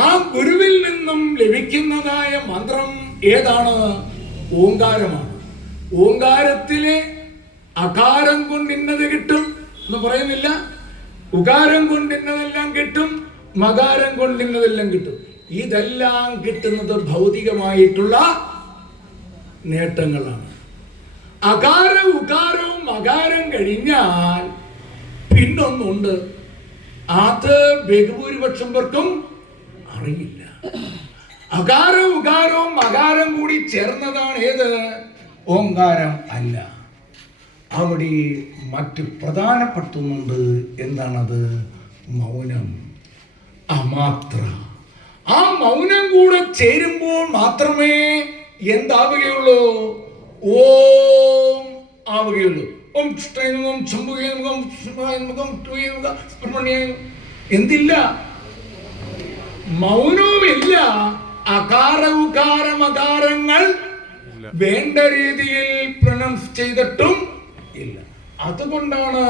ആ ഗുരുവിൽ നിന്നും ലഭിക്കുന്നതായ മന്ത്രം ഏതാണ്? ഓങ്കാരമാണ്. ഓങ്കാരത്തിലെ അകാരം കൊണ്ട് ഇന്നത് കിട്ടും എന്ന് പറയുന്നില്ല, ഉകാരം കൊണ്ട് ഇന്നതെല്ലാം കിട്ടും, മകാരം കൊണ്ട് ഇന്നതെല്ലാം കിട്ടും. ഇതെല്ലാം കിട്ടുന്നത് ഭൗതികമായിട്ടുള്ള നേട്ടങ്ങളാണ്. അകാരം ഉകാരവും മകാരം കഴിഞ്ഞാൽ പിന്നൊന്നുണ്ട്, അത് ബഹുഭൂരിപക്ഷം പേർക്കും അറിയില്ല. അകാരം ഉകാരവും മകാരം കൂടി ചേർന്നതാണ് ഏത്? ഓങ്കാരം അല്ല. അവിടെ മറ്റ് പ്രധാനപ്പെടുത്തുന്നുണ്ട്. എന്താണത്? മൗനം, അമാത്ര. ആ മൗനം കൂടെ ചേരുമ്പോൾ മാത്രമേ എന്താവുകയുള്ളൂ? ഓം ആവുകയുള്ളൂ. ഓം എന്തില്ല? മൗനവുമില്ല. അകാര ഉകാര മകാരങ്ങൾ വേണ്ട രീതിയിൽ പ്രൊനൗൺസ് ചെയ്തിട്ടും ഇല്ല. അതുകൊണ്ടാണ്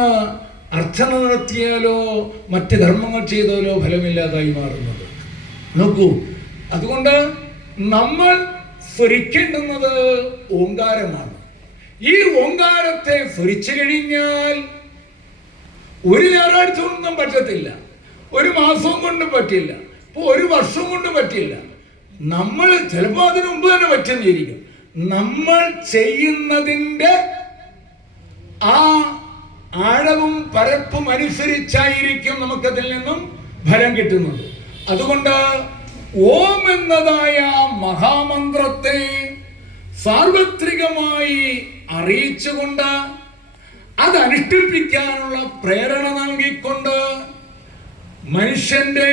അർച്ചന നടത്തിയാലോ മറ്റ് കർമ്മങ്ങൾ ചെയ്താലോ ഫലമില്ലാതായി മാറുന്നത്. നോക്കൂ, അതുകൊണ്ട് നമ്മൾ സ്ഫരിക്കേണ്ടുന്നത് ഓങ്കാരമാണ്. ഈ ഓങ്കാരത്തെ സ്ഫരിച്ചു കഴിഞ്ഞാൽ ഒരു ഞായറാഴ്ച കൊണ്ടൊന്നും പറ്റത്തില്ല, ഒരു മാസം കൊണ്ട് പറ്റില്ല, ഒരു വർഷം കൊണ്ട് പറ്റില്ല. നമ്മൾ ചിലപ്പോൾ അതിനു മുമ്പ് തന്നെ പറ്റുന്നിരിക്കും. നമ്മൾ ചെയ്യുന്നതിൻ്റെ ആ ആഴവും പരപ്പും അനുസരിച്ചായിരിക്കും നമുക്കതിൽ നിന്നും ഫലം കിട്ടുന്നത്. അതുകൊണ്ട് ഓം എന്നതായ മഹാമന്ത്രത്തെ സാർവത്രികമായി അറിയിച്ചുകൊണ്ട് അത് അനുഷ്ഠിപ്പിക്കാനുള്ള പ്രേരണ നൽകിക്കൊണ്ട് മനുഷ്യന്റെ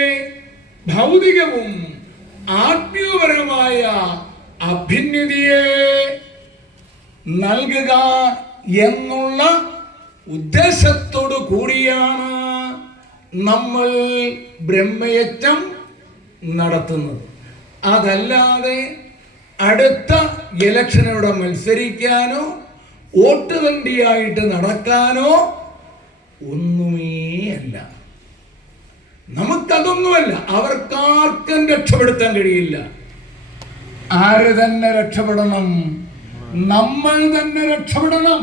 ഭൗതികവും ആത്മീയപരമായ അഭ്യുന്നതിയെ നൽകുക എന്നുള്ള ഉദ്ദേശത്തോടു കൂടിയാണ് നമ്മൾ ബ്രഹ്മയജ്ഞം നടത്തുന്നത്. അതല്ലാതെ അടുത്ത ഇലക്ഷനോടെ മത്സരിക്കാനോ വോട്ട് തണ്ടിയായിട്ട് നടക്കാനോ ഒന്നുമേ അല്ല. നമുക്കതൊന്നുമല്ല. അവർക്കാർക്കും രക്ഷപ്പെടുത്താൻ കഴിയില്ല. ആര് തന്നെ രക്ഷപ്പെടണം? നമ്മൾ തന്നെ രക്ഷപ്പെടണം.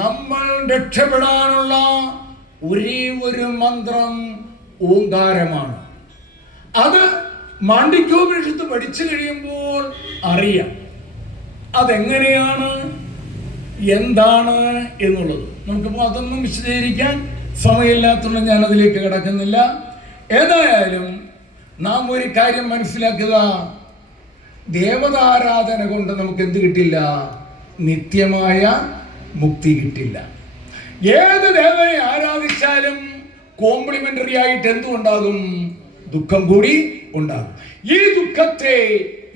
നമ്മൾ രക്ഷപ്പെടാനുള്ള ഒരേ ഒരു മന്ത്രം ഓങ്കാരമാണ്. അത് മാണ്ഡിക്യോപനിഷത്ത് പഠിച്ചു കഴിയുമ്പോൾ അറിയാം അതെങ്ങനെയാണ്, എന്താണ് എന്നുള്ളത്. നമുക്കിപ്പോൾ അതൊന്നും വിശദീകരിക്കാൻ സമയമില്ലാത്തതുകൊണ്ട് ഞാൻ അതിലേക്ക് കിടക്കുന്നില്ല. ഏതായാലും നാം ഒരു കാര്യം മനസ്സിലാക്കുക, ദേവതാരാധന കൊണ്ട് നമുക്ക് എന്ത് കിട്ടില്ല? നിത്യമായ മുക്തി കിട്ടില്ല. ഏത് ദേവനെ ആരാധിച്ചാലും കോംപ്ലിമെന്ററി ആയിട്ട് എന്തുണ്ടാകും? ദുഃഖം കൂടി ഉണ്ടാകും. ഈ ദുഃഖത്തെ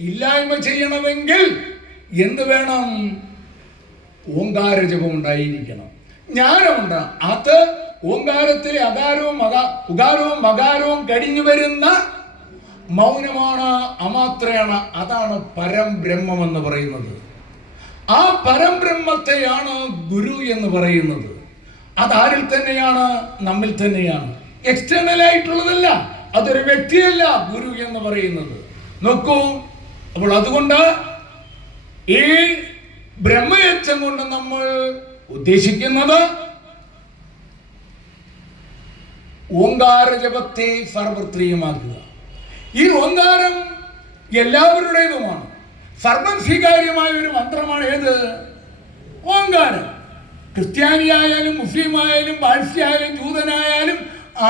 ഇല്ലായ്മ ചെയ്യണമെങ്കിൽ എന്ത് വേണം? ഓങ്കാര ജപം ഉണ്ടായിരിക്കണം, ജ്ഞാനമുണ്ട്. അത് ഓങ്കാരത്തിലെ അകാരവും ഉകാരവും മകാരവും കഴിഞ്ഞു വരുന്ന മൗനമാണ്, അമാത്രയാണ്. അതാണ് പരംബ്രഹ്മം എന്ന് പറയുന്നത്. ആ പരംബ്രഹ്മത്തെയാണ് ഗുരു എന്ന് പറയുന്നത്. അതാരിൽ തന്നെയാണ്? നമ്മിൽ തന്നെയാണ്. എക്സ്റ്റേണൽ ആയിട്ടുള്ളതല്ല, അതൊരു വ്യക്തിയല്ല ഗുരു എന്ന് പറയുന്നത്. നോക്കൂ, അപ്പോൾ അതുകൊണ്ട് ഈ ബ്രഹ്മയജ്ഞം കൊണ്ട് നമ്മൾ ഉദ്ദേശിക്കുന്നത് ഓങ്കാര ജപത്തെ സാർവത്രികമാക്കുക. ഈ ഓങ്കാരം എല്ലാവരുടേതുമാണ്. സർവസ്വീകാര്യമായ ഒരു മന്ത്രമാണ് ഏത്? ഓങ്കാരം. ക്രിസ്ത്യാനിയായാലും മുസ്ലിമായാലും പാഴ്സിയായാലും ജൂതനായാലും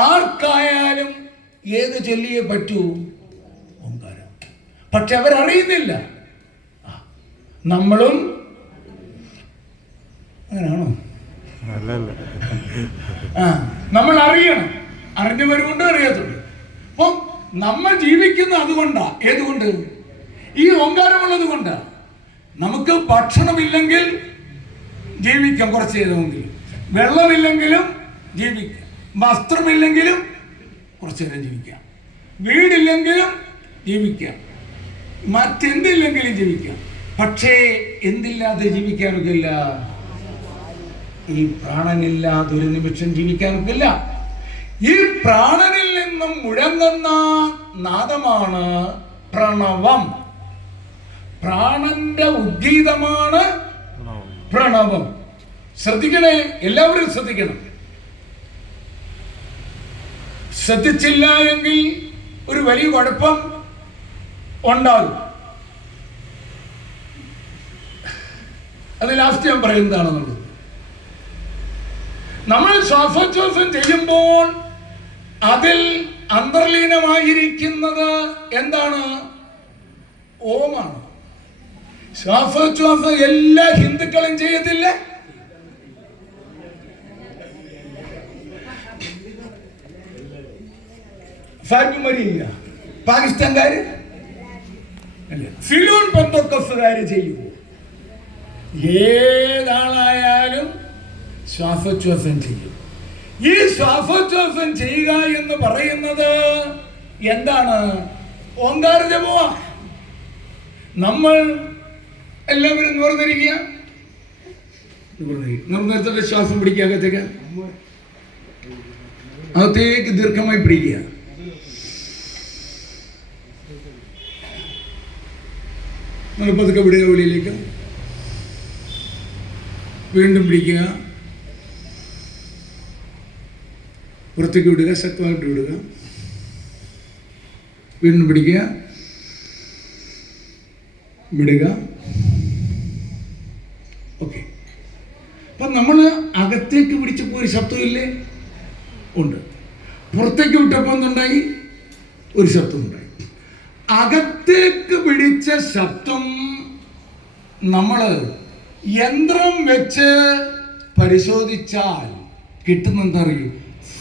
ആർക്കായാലും ഏത് ചൊല്ലിയേ പറ്റൂ? ഓങ്കാരം. പക്ഷെ അവരറിയുന്നില്ല. നമ്മളും അങ്ങനെയാണോ? നമ്മൾ അറിയണം. അറിഞ്ഞവരുമുണ്ട്, അറിയാത്തുണ്ട്. അപ്പം നമ്മൾ ജീവിക്കുന്ന അതുകൊണ്ടാ. ഏതുകൊണ്ട്? ഈ ഓങ്കാരമുള്ളത് കൊണ്ട്. നമുക്ക് ഭക്ഷണമില്ലെങ്കിൽ ജീവിക്കാം കുറച്ച് നേരമെങ്കിലും, വെള്ളമില്ലെങ്കിലും ജീവിക്കാം, വസ്ത്രമില്ലെങ്കിലും കുറച്ചു നേരം ജീവിക്കാം, വീടില്ലെങ്കിലും ജീവിക്കാം, മറ്റെന്തില്ലെങ്കിലും ജീവിക്കാം. പക്ഷേ എന്തില്ലാതെ ജീവിക്കാനൊക്കില്ല? ഈ പ്രാണനില്ലാതെ ഒരു നിമിഷം ജീവിക്കാനൊക്കില്ല. ഈ പ്രാണനിൽ നിന്നും മുഴങ്ങുന്ന നാദമാണ് പ്രണവം. പ്രാണന്റെ ഉദ്ഗീതമാണ് പ്രണവം. ശ്രദ്ധിക്കണേ, എല്ലാവരും ശ്രദ്ധിക്കണം. ശ്രദ്ധിച്ചില്ല എങ്കിൽ ഒരു വലിയ കുഴപ്പം ഉണ്ടാകും. അത് ലാസ്റ്റ് ഞാൻ പറയുന്നതാണെന്നുള്ളത്. നമ്മൾ ശ്വാസോച്ഛ്വാസം ചെയ്യുമ്പോൾ അതിൽ അന്തർലീനമായിരിക്കുന്നത് എന്താണ്? ഓമാണ്. ശ്വാസോച്ഛ്വാസം എല്ലാ ഹിന്ദുക്കളും ചെയ്യത്തില്ല. സാഗ്യമരിയില്ല, പാകിസ്ഥാൻകാര് ഫിലൂൺ പെന്തക്കോസ്തുകാര് ചെയ്യുമോ? ഏതാളായാലും ശ്വാസോച്ഛ്വാസം ചെയ്യും. ഈ ശ്വാസോച്ഛ്വാസം ചെയ്യുക എന്ന് പറയുന്നത് എന്താണ്? ഓങ്കാര ജപമാ. നമ്മൾ എല്ലാവരും നിവർന്നിരിക്കുക. നിവർന്നിടത്തോടെ ശ്വാസം പിടിക്കുക. അകത്തേക്ക് ദീർഘമായി പിടിക്കുക. പതുക്കെ വിടുക വെളിയിലേക്ക്. വീണ്ടും പിടിക്കുക. പുറത്തേക്ക് വിടുക. ശക്തമായിട്ട് വിടുക. വീണ്ടും പിടിക്കുക. വിടുക. ഓക്കെ. അപ്പം നമ്മൾ അകത്തേക്ക് പിടിച്ചപ്പോൾ ഒരു ശബ്ദമില്ലേ? ഉണ്ട്. പുറത്തേക്ക് വിട്ടപ്പോൾ എന്തുണ്ടായി? ഒരു ശബ്ദമുണ്ടായി. അകത്തേക്ക് പിടിച്ച ശബ്ദം നമ്മൾ യന്ത്രം വെച്ച് പരിശോധിച്ചാൽ കിട്ടുന്നെന്തറിയും?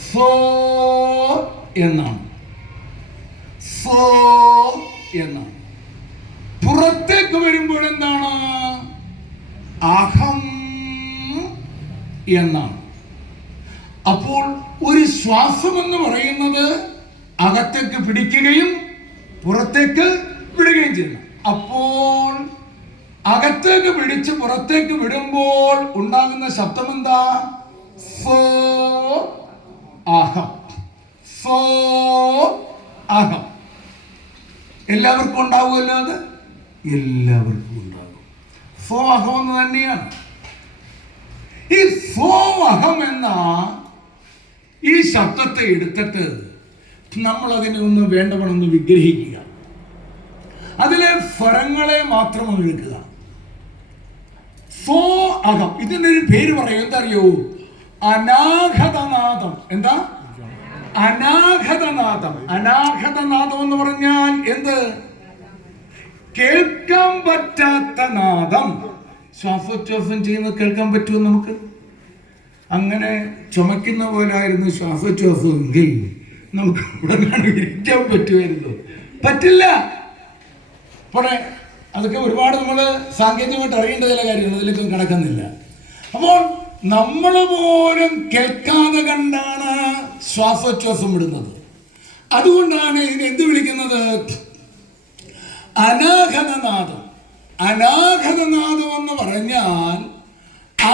സോ എന്നാണ്. സോ എന്നാണ്. പുറത്തേക്ക് വരുമ്പോൾ എന്താണ്? അഹം എന്നാണ്. അപ്പോൾ ഒരു ശ്വാസം എന്ന് പറയുന്നത് അകത്തേക്ക് പിടിക്കുകയും പുറത്തേക്ക് വിടുകയും ചെയ്യണം. അപ്പോൾ അകത്തേക്ക് പിടിച്ച് പുറത്തേക്ക് വിടുമ്പോൾ ഉണ്ടാകുന്ന ശബ്ദം എന്താ? സോ അഹം. സോ അഹം. എല്ലാവർക്കും ഉണ്ടാവുമല്ലോ അത്? എല്ലാവർക്കും ഉണ്ടാകും. സോ അഹം എന്ന് തന്നെയാണ്. ഈ സോ അഹം എന്ന ഈ ശബ്ദത്തെ എടുത്തിട്ട് നമ്മൾ അതിനെ ഒന്ന് വേണ്ടവണ്ണം വിഗ്രഹിക്കുക. അതിലെ സ്വരങ്ങളെ മാത്രം എടുക്കുക. സോ അഹം. ഇതിന്റെ ഒരു പേര് പറയും. എന്താ അറിയോ? അനാഘതനാദം. എന്താ? അനാഘതനാദം. അനാഘതനാദം എന്ന് പറഞ്ഞാൽ എന്ത്? കേൾക്കാൻ പറ്റാത്ത നാദം. ശ്വാസോച്ഛ്വാസം ചെയ്യുന്നത് കേൾക്കാൻ പറ്റുമോ നമുക്ക്? അങ്ങനെ ചുമക്കുന്ന പോലായിരുന്നു ശ്വാസോച്ഛ്വാസമെങ്കിൽ നമുക്ക് ഇവിടെ ഇരിക്കാൻ പറ്റുമായിരുന്നു. പറ്റില്ല. പോട്ടെ, അതൊക്കെ ഒരുപാട് നമ്മൾ സാങ്കേതികമായിട്ട് അറിയേണ്ട ചില കാര്യങ്ങൾ, അതിലേക്കൊന്നും കിടക്കുന്നില്ല. അപ്പോൾ നമ്മൾ പോലും കേൾക്കാതെ കണ്ടാണ് ശ്വാസോച്ഛ്വാസം വിടുന്നത്. അതുകൊണ്ടാണ് ഇതിനെ എന്ത് വിളിക്കുന്നത്? അനാഘതനാദം. അനാഘതനാദം എന്ന് പറഞ്ഞാൽ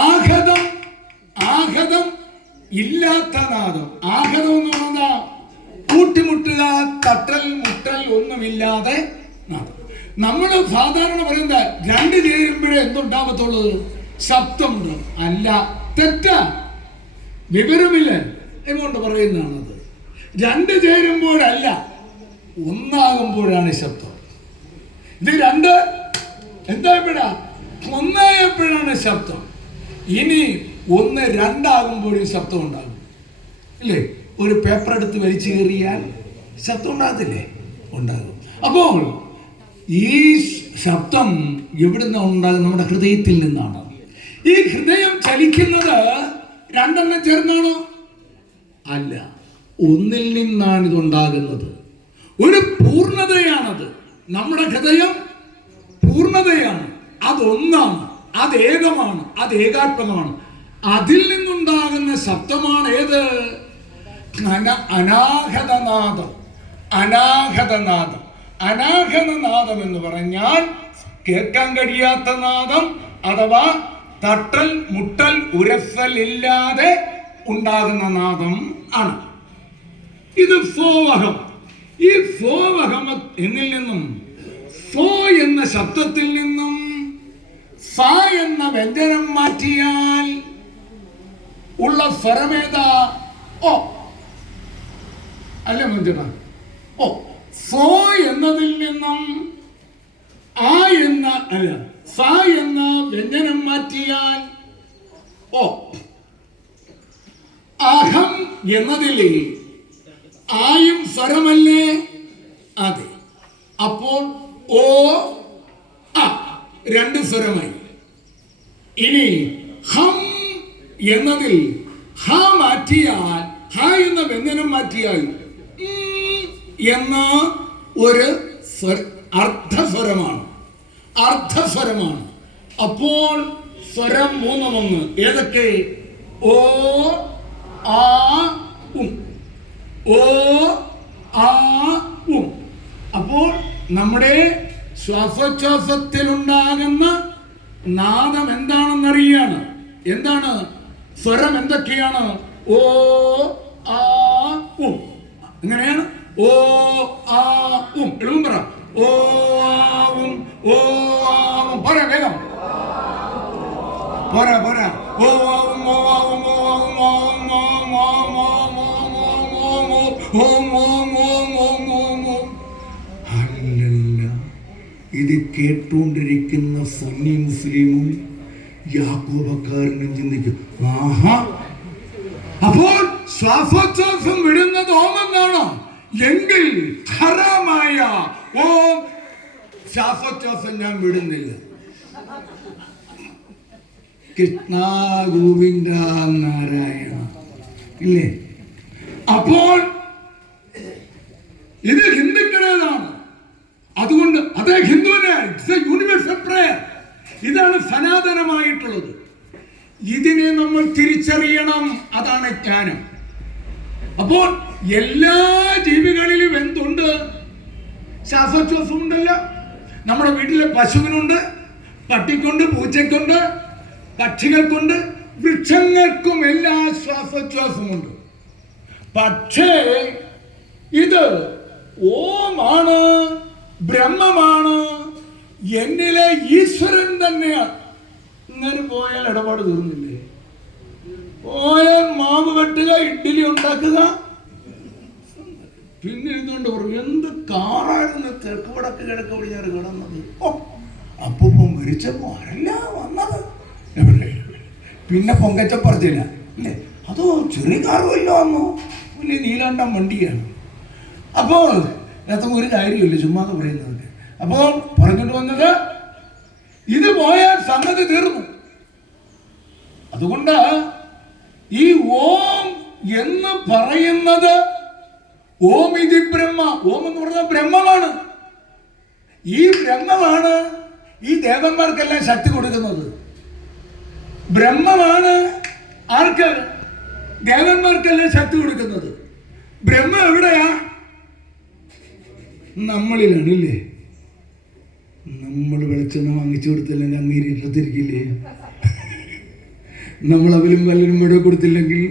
ആഘതം. ആഘതം ഇല്ലാത്ത നാദം. ആഘതം എന്ന് പറഞ്ഞാൽ കൂട്ടിമുട്ടുക, തട്ടൽ, മുട്ടൽ ഒന്നുമില്ലാതെ നാദം. നമ്മൾ സാധാരണ പറയുന്നത് രണ്ട് ചേരുമ്പോഴേ എന്തുണ്ടാകത്തുള്ളൂ? ശബ്ദമുണ്ട്. അല്ല, തെറ്റാ. വിവരമില്ല എന്നുകൊണ്ട് പറയുന്നതാണത്. രണ്ട് ചേരുമ്പോഴല്ല, ഒന്നാകുമ്പോഴാണ് ശബ്ദം. ഇത് രണ്ട് എന്തായപ്പോഴാ? ഒന്നായപ്പോഴാണ് ശബ്ദം. ഇനി 1, 2 ആകുമ്പോഴും ശബ്ദം ഉണ്ടാകും, ഇല്ലേ? ഒരു പേപ്പർ എടുത്ത് വലിച്ചു കയറിയാൽ ശബ്ദം ഉണ്ടാകത്തില്ലേ? ഉണ്ടാകും. അപ്പോൾ ഈ ശബ്ദം എവിടുന്ന് ഉണ്ടാകും? നമ്മുടെ ഹൃദയത്തിൽ നിന്നാണ്. ഈ ഹൃദയം ചലിക്കുന്നത് 2 ചേർന്നാണോ? അല്ല, ഒന്നിൽ നിന്നാണ് ഇതുണ്ടാകുന്നത്. ഒരു പൂർണ്ണതയാണത്. നമ്മുടെ ഹൃദയം പൂർണ്ണതയാണ്. അതൊന്നാണ്, അത് ഏകമാണ്, അത് ഏകാത്മമാണ്. അതിൽ നിന്നുണ്ടാകുന്ന ശബ്ദമാണ് ഏത്? അനാഹതനാദം. അനാഹതനാദം. അനാഹതനാദം എന്ന് പറഞ്ഞാൽ കേൾക്കാൻ കഴിയാത്ത നാദം, അഥവാ തട്ടൽ, മുട്ടൽ, ഉരസൽ ഇല്ലാതെ ഉണ്ടാകുന്ന നാദം ആണ്. ഇത് ഫോവഹം. ഈ ഫോവഹം എന്നിൽ നിന്നും, ഫോ എന്ന ശബ്ദത്തിൽ നിന്നും ഫ എന്ന വ്യഞ്ജനം മാറ്റിയാൽ ഉള്ള സ്വരമേതാ? ഓ അല്ല മഞ്ജുട, ഓ. ഫോ എന്നതിൽ നിന്നും ആ എന്ന, അല്ല, ഫ എന്ന വ്യഞ്ജനം മാറ്റിയാൽ ഓ. അഹം എന്നതിലെ ആയും സ്വരമല്ലേ? അതെ. അപ്പോൾ ഓ അ 2 സ്വരമായി. ഇനി ഹം എന്നതിൽ ഹ മാറ്റിയാൽ, ഹ എന്ന വ്യഞ്ജനം മാറ്റിയാൽ എന്ന ഒരു അർദ്ധസ്വരമാണ്. അർദ്ധസ്വരമാണ്. അപ്പോൾ സ്വരം 3 ഏതൊക്കെ? ഓ ആ ഉം. ഓ ആ ഉം. അപ്പോൾ നമ്മുടെ ശ്വാസോച്ഛ്വാസത്തിൽ ഉണ്ടാകുന്ന നാദം എന്താണെന്നറിയാണ്. എന്താണ് സ്വരം? എന്തൊക്കെയാണ്? ഓ ആ ഉം. എങ്ങനെയാണ്? ഓ ആ ഉം. എളുപ്പം പറ. ഓ ആ ഉം, ഓ ആ ഉം. പോരാ, വേഗം പോരാ, പോരാ. ഓ ആ ഉം, ഓ ആ ഉം, ഓ ആ ഉം, ഓ ഉം, ഓ ഉം, ഓ ഉം, ഓ ഉം, ഓ ഉം, ഓ ഉം, ഓ ഉം, ഓ ഉം, ഓ ഉം, ഓ ഉം, ഓ ഉം. അല്ലല്ല, ഇത് കേട്ടുകൊണ്ടിരിക്കുന്ന സുന്നി മുസ്ലിമും യാക്കോബക്കാരനും ചിന്തിക്കും, ആഹാ, അപ്പോൾ ശ്വാസോച്ഛ്വാസം വിടുന്നത് ഓമെന്നാണോ? എങ്കിൽ ഹറാമായ ഓം ശ്വാസോച്ഛ്വാസം ഞാൻ വിടുന്നില്ല. കൃഷ്ണ ഗോവിന്ദ നാരായണ, ഇല്ലേ? അപ്പോൾ ഇത് ഹിന്ദുക്കളേതാണ്. അതുകൊണ്ട് അതേ ഹിന്ദുവിന് ഇറ്റ്സ് എ യൂണിവേഴ്സൽ പ്രയർ. ഇതാണ് സനാതനമായിട്ടുള്ളത്. ഇതിനെ നമ്മൾ തിരിച്ചറിയണം. അതാണ് ജ്ഞാനം. അപ്പോൾ എല്ലാ ജീവികളിലും എന്തുണ്ട്? ശ്വാസോച്ഛ്വാസം ഉണ്ടല്ലോ. നമ്മുടെ വീട്ടിലെ പശുവിനുണ്ട്, പട്ടിക്കുണ്ട്, പൂച്ചയ്ക്കുണ്ട്, പക്ഷികൾക്കുണ്ട്, വൃക്ഷങ്ങൾക്കും എല്ലാ ശ്വാസോച്ഛ്വാസമുണ്ട്. പക്ഷേ ഇത് ഓമാണ്, ബ്രഹ്മമാണ്, എന്നിലെ ഈശ്വരൻ തന്നെയാണ്. ഇങ്ങനെ പോയാൽ ഇടപാട് തീർന്നില്ലേ? പോയാൽ മാവ് വെട്ടുക, ഇഡ്ഡലി ഉണ്ടാക്കുക, പിന്നെ ഇരുന്നുകൊണ്ട് പറയും എന്ത് കാറായിരുന്നു തെക്ക് വടക്ക് കിഴക്ക് പടിഞ്ഞാറ് കിടന്നത്. ഓ, അപ്പം മരിച്ചപ്പോ ആരല്ല വന്നത്? എവിടെ? പിന്നെ പൊങ്കച്ചപ്പറച്ചില്ല, അല്ലേ? അതോ ചെറിയ കാറുമല്ലോ വന്നു, പിന്നെ നീലാണ്ടം വണ്ടിയാണ്. അപ്പോൾ അതൊക്കെ ഒരു കാര്യമില്ല, ചുമ്മാതെ പറയുന്നതൊക്കെ. അപ്പോൾ പറഞ്ഞിട്ട് വന്നത്, ഇത് പോയാൽ സംഗതി തീർന്നു. അതുകൊണ്ട് ഈ ഓം എന്ന് പറയുന്നത് ഓം ഇതി ബ്രഹ്മ. ഓം എന്ന് പറഞ്ഞാൽ ബ്രഹ്മമാണ്. ഈ ബ്രഹ്മമാണ് ഈ ദേവന്മാർക്കെല്ലാം ശക്തി കൊടുക്കുന്നത്. ബ്രഹ്മമാണ് ആർക്ക്? ദേവന്മാർക്കെല്ലാം ശക്തി കൊടുക്കുന്നത്. ബ്രഹ്മ എവിടെയാ? നമ്മളിലാണ്, ഇല്ലേ? നമ്മൾ വെളിച്ചെണ്ണ വാങ്ങിച്ചു കൊടുത്തില്ലെങ്കിൽ അങ്ങേരി ഇട്ടത്തിരിക്കില്ലേ? നമ്മൾ അവരും വല്ലരും ഇവിടെ കൊടുത്തില്ലെങ്കിൽ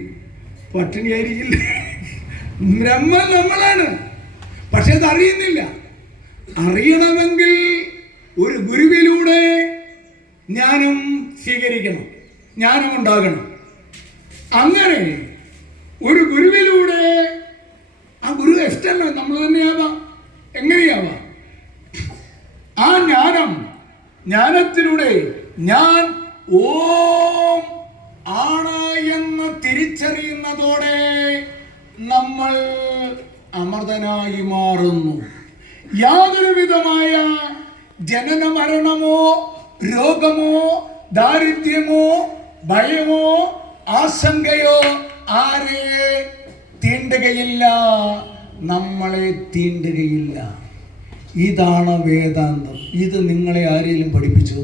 പട്ടിണിയായിരിക്കില്ലേ? ബ്രഹ്മ നമ്മളാണ്. പക്ഷെ അത് അറിയുന്നില്ല. അറിയണമെങ്കിൽ ഒരു ഗുരുവിലൂടെ ജ്ഞാനം സ്വീകരിക്കണം, ജ്ഞാനം ഉണ്ടാകണം. അങ്ങനെ ഒരു ഗുരുവിലൂടെ, ആ ഗുരു എക്സ്റ്റേണൽ നമ്മൾ തന്നെയാവാം, എങ്ങനെയാവാം? ആ ജ്ഞാനം ജ്ഞാനത്തിലൂടെ ഞാൻ ഓം ആണ് എന്ന് തിരിച്ചറിയുന്നതോടെ നമ്മൾ അമൃതനായി മാറുന്നു. യാതൊരു വിധമായ ജനന മരണമോ രോഗമോ ദാരിദ്ര്യമോ ഭയമോ ആശങ്കയോ ആരെ തീണ്ടുകയില്ല, നമ്മളെ തീണ്ടുകയില്ല. ഇതാണ് വേദാന്തം. ഇത് നിങ്ങളെ ആരെങ്കിലും പഠിപ്പിച്ചു?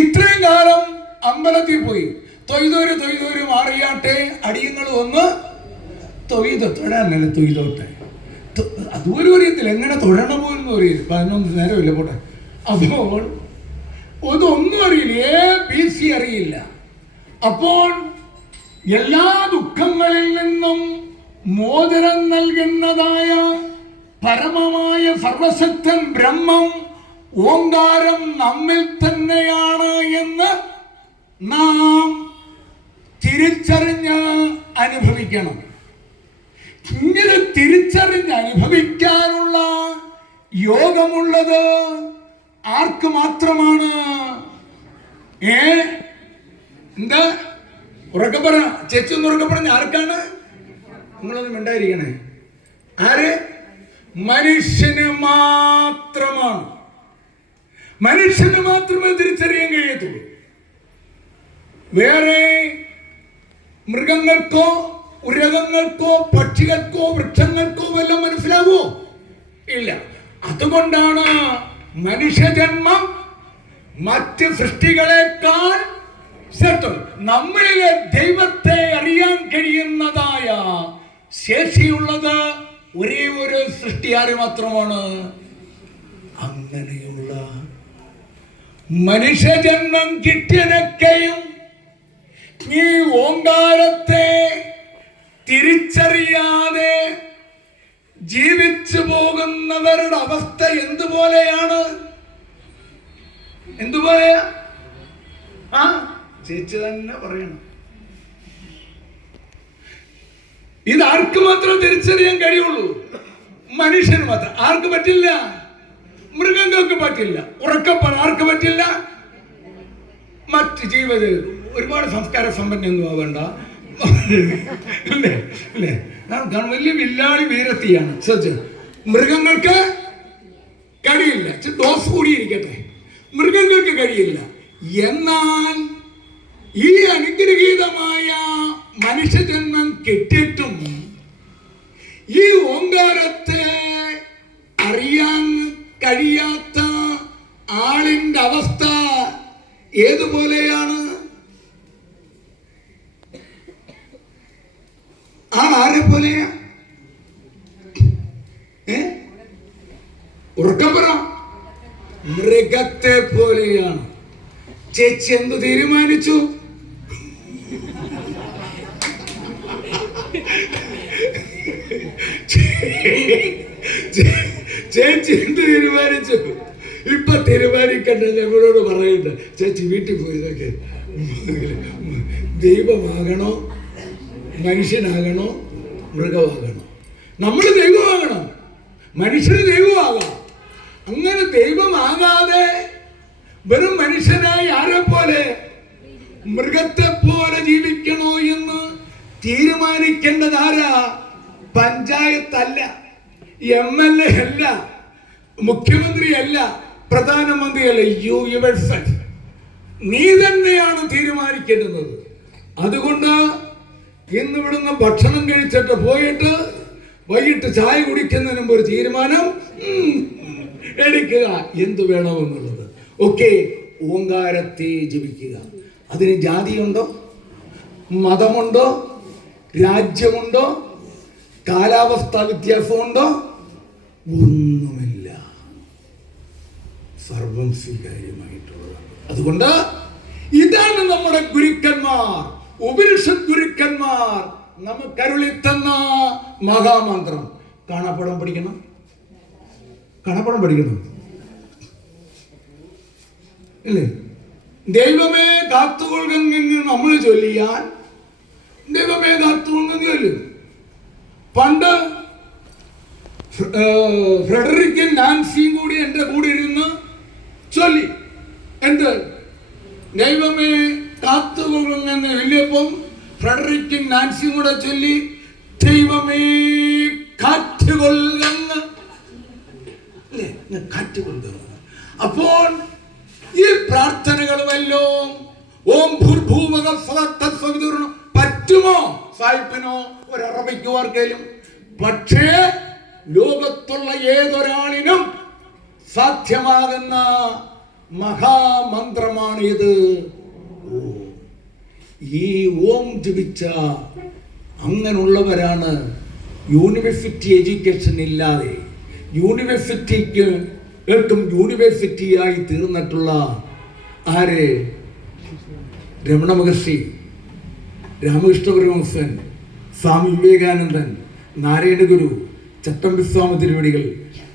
ഇത്രയും കാലം അമ്പലത്തിൽ പോയി തൊയ്തൊരു മാറിയാട്ടെ, അടിയങ്ങൾ ഒന്ന് തൊഴാനല്ലേ തൊയ്തോട്ടെ, അതുപോലും അറിയത്തില്ല, എങ്ങനെ തൊഴണം പോലും അറിയില്ല. 11 നേരമില്ല പോട്ടെ. അപ്പോൾ ഇതൊന്നും അറിയില്ല, ABC അറിയില്ല. അപ്പോൾ എല്ലാ ദുഃഖങ്ങളിൽ നിന്നും മോചനം നൽകുന്നതായ പരമമായ സർവശക്തൻ ബ്രഹ്മം ഓങ്കാരം നമ്മിൽ തന്നെയാണ് എന്ന് നാം തിരിച്ചറിഞ്ഞ് അനുഭവിക്കണം. ഇങ്ങനെ തിരിച്ചറിഞ്ഞ് അനുഭവിക്കാനുള്ള യോഗമുള്ളത് ആർക്ക് മാത്രമാണ്? എന്താ ഉറക്കെ പറ, ചേച്ചി ഒന്ന് ഉറക്കെ പറഞ്ഞ ആർക്കാണ്? നിങ്ങളൊന്നും മിണ്ടായിരിക്കണേ. ആര്? മനുഷ്യന് മാത്രമാണ്. മനുഷ്യന് മാത്രമേ തിരിച്ചറിയാൻ കഴിയത്തുള്ളൂ. വേറെ മൃഗങ്ങൾക്കോ ഉരകങ്ങൾക്കോ പക്ഷികൾക്കോ വൃക്ഷങ്ങൾക്കോ വല്ലതും മനസ്സിലാവോ? ഇല്ല. അതുകൊണ്ടാണ് മനുഷ്യജന്മം മറ്റ് സൃഷ്ടികളെക്കാൾ നമ്മളിലെ ദൈവത്തെ അറിയാൻ കഴിയുന്നതായ ശേഷിയുള്ളത് ഒരേ ഒരു സൃഷ്ടി ആര് മാത്രമാണ്? അങ്ങനെയുള്ള മനുഷ്യജന്മം കിട്ടിയതൊക്കെയും ഈ ഓങ്കാരത്തെ തിരിച്ചറിയാതെ ജീവിച്ചു പോകുന്നവരുടെ അവസ്ഥ എന്തുപോലെയാണ്? എന്തുപോലെയാ? ചേച്ചി തന്നെ പറയണം. ഇത് ആർക്ക് മാത്രം തിരിച്ചറിയാൻ കഴിയുള്ളൂ? മനുഷ്യന് മാത്രം. ആർക്ക് പറ്റില്ല? മൃഗങ്ങൾക്ക് പറ്റില്ല. ഉറക്കപ്പറ ആർക്ക് പറ്റില്ല? മറ്റ് ജീവിതം ഒരുപാട് സംസ്കാര സമ്പന്നൊന്നും ആവേണ്ട അല്ലേ? അല്ലേ? വലിയ വില്ലാളി വീരത്തിയാണ്. മൃഗങ്ങൾക്ക് കഴിയില്ല. ഡോസ് കൂടിയിരിക്കട്ടെ, മൃഗങ്ങൾക്ക് കഴിയില്ല. എന്നാൽ ഈ അനുഗ്രഹീതമായ മനുഷ്യജന്മം കിട്ടിയിട്ടും ഈ ഓങ്കാരത്തെ അറിയാൻ കഴിയാത്ത ആളിന്റെ അവസ്ഥ ഏതുപോലെയാണ്? ആരെ പോലെയാ? ഉറക്കം പറ. മൃഗത്തെ പോലെയാണ്. ചേച്ചി എന്ത് തീരുമാനിച്ചു? ചേച്ചി എന്ത് തീരുമാനിച്ചു? ഇപ്പൊ തീരുമാനിക്കണ്ട, ഞങ്ങളോട് പറയണ്ട. ചേച്ചി വീട്ടിൽ പോയതൊക്കെ ദൈവമാകണോ മനുഷ്യനാകണോ മൃഗമാകണോ? നമ്മൾ ദൈവമാകണം, മനുഷ്യന് ദൈവമാകാം. അങ്ങനെ ദൈവമാകാതെ വെറും മനുഷ്യനായി ആരെ പോലെ? മൃഗത്തെ പോലെ ജീവിക്കണോ എന്ന് തീരുമാനിക്കേണ്ടത് ആരാ? പഞ്ചായത്തല്ല, MLA അല്ല, മുഖ്യമന്ത്രിയല്ല, പ്രധാനമന്ത്രിയല്ല. യുവർസെൽഫ്, നീ തന്നെയാണ് തീരുമാനിക്കേണ്ടുന്നത്. അതുകൊണ്ട് ഇന്ന് ഇവിടുന്ന് ഭക്ഷണം കഴിച്ചിട്ട് പോയിട്ട് വൈകിട്ട് ചായ കുടിക്കുന്നതിന് മുമ്പ് ഒരു തീരുമാനം എടുക്കുക, എന്തു വേണമെന്നുള്ളത്. ഒക്കെ ഓങ്കാരത്തെ ജപിക്കുക. അതിന് ജാതിയുണ്ടോ? മതമുണ്ടോ? രാജ്യമുണ്ടോ? കാലാവസ്ഥാ വ്യത്യാസമുണ്ടോ? ഒന്നുമില്ല. സർവം സ്വീകാര്യമായിട്ടുള്ളതാണ്. അതുകൊണ്ട് ഇതാണ് നമ്മുടെ ഗുരുക്കന്മാർ, ഉപനിഷത് ഗുരുക്കന്മാർ നമുക്കരുളി തന്ന മഹാമന്ത്രം. കാണാപ്പടം പഠിക്കണം, കാണാപ്പടം പഠിക്കണം ഇല്ലേ? ദൈവമേ കാത്തുകൊള്ളുന്ന നമ്മൾ ചൊല്ലിയാൽ ദൈവമേ കാത്തുകൊള്ളുന്ന ചൊല്ലും. പണ്ട് ഫ്രെഡറിക്കും നാൻസിയും കൂടി എൻ്റെ കൂടെ ഇരുന്ന് ദൈവമേ കാത്തുകൊള്ളുമെന്ന് ചൊല്ലിയപ്പം ഫ്രെഡറിക്കും നാൻസിയും കൂടെ ചൊല്ലി ദൈവമേ കാറ്റുകൊള്ളുന്ന കാറ്റുകൊള്ളുക. അപ്പോൾ ഈ പ്രാർത്ഥനകളുമല്ലോ ഓം ഭൂർഭൂവക പറ്റുമോ സായിപ്പിനോ ഒരു അറബിക്കോ ആർക്കേലും? പക്ഷേ ലോകത്തുള്ള ഏതൊരാളിനും സാധ്യമാകുന്ന മഹാമന്ത്രമാണ് ഇത്. ഈ ഓം ജപിച്ച അങ്ങനെയുള്ളവരാണ് യൂണിവേഴ്സിറ്റി എഡ്യൂക്കേഷൻ ഇല്ലാതെ യൂണിവേഴ്സിറ്റിക്ക് ഏട്ടും യൂണിവേഴ്സിറ്റിയായി തീർന്നിട്ടുള്ള ആര്? രമണ മഹർഷി, രാമകൃഷ്ണ പരമഹംസൻ, സ്വാമി വിവേകാനന്ദൻ, നാരായണ ഗുരു, ചട്ടമ്പിസ്വാമി തിരുവടികൾ,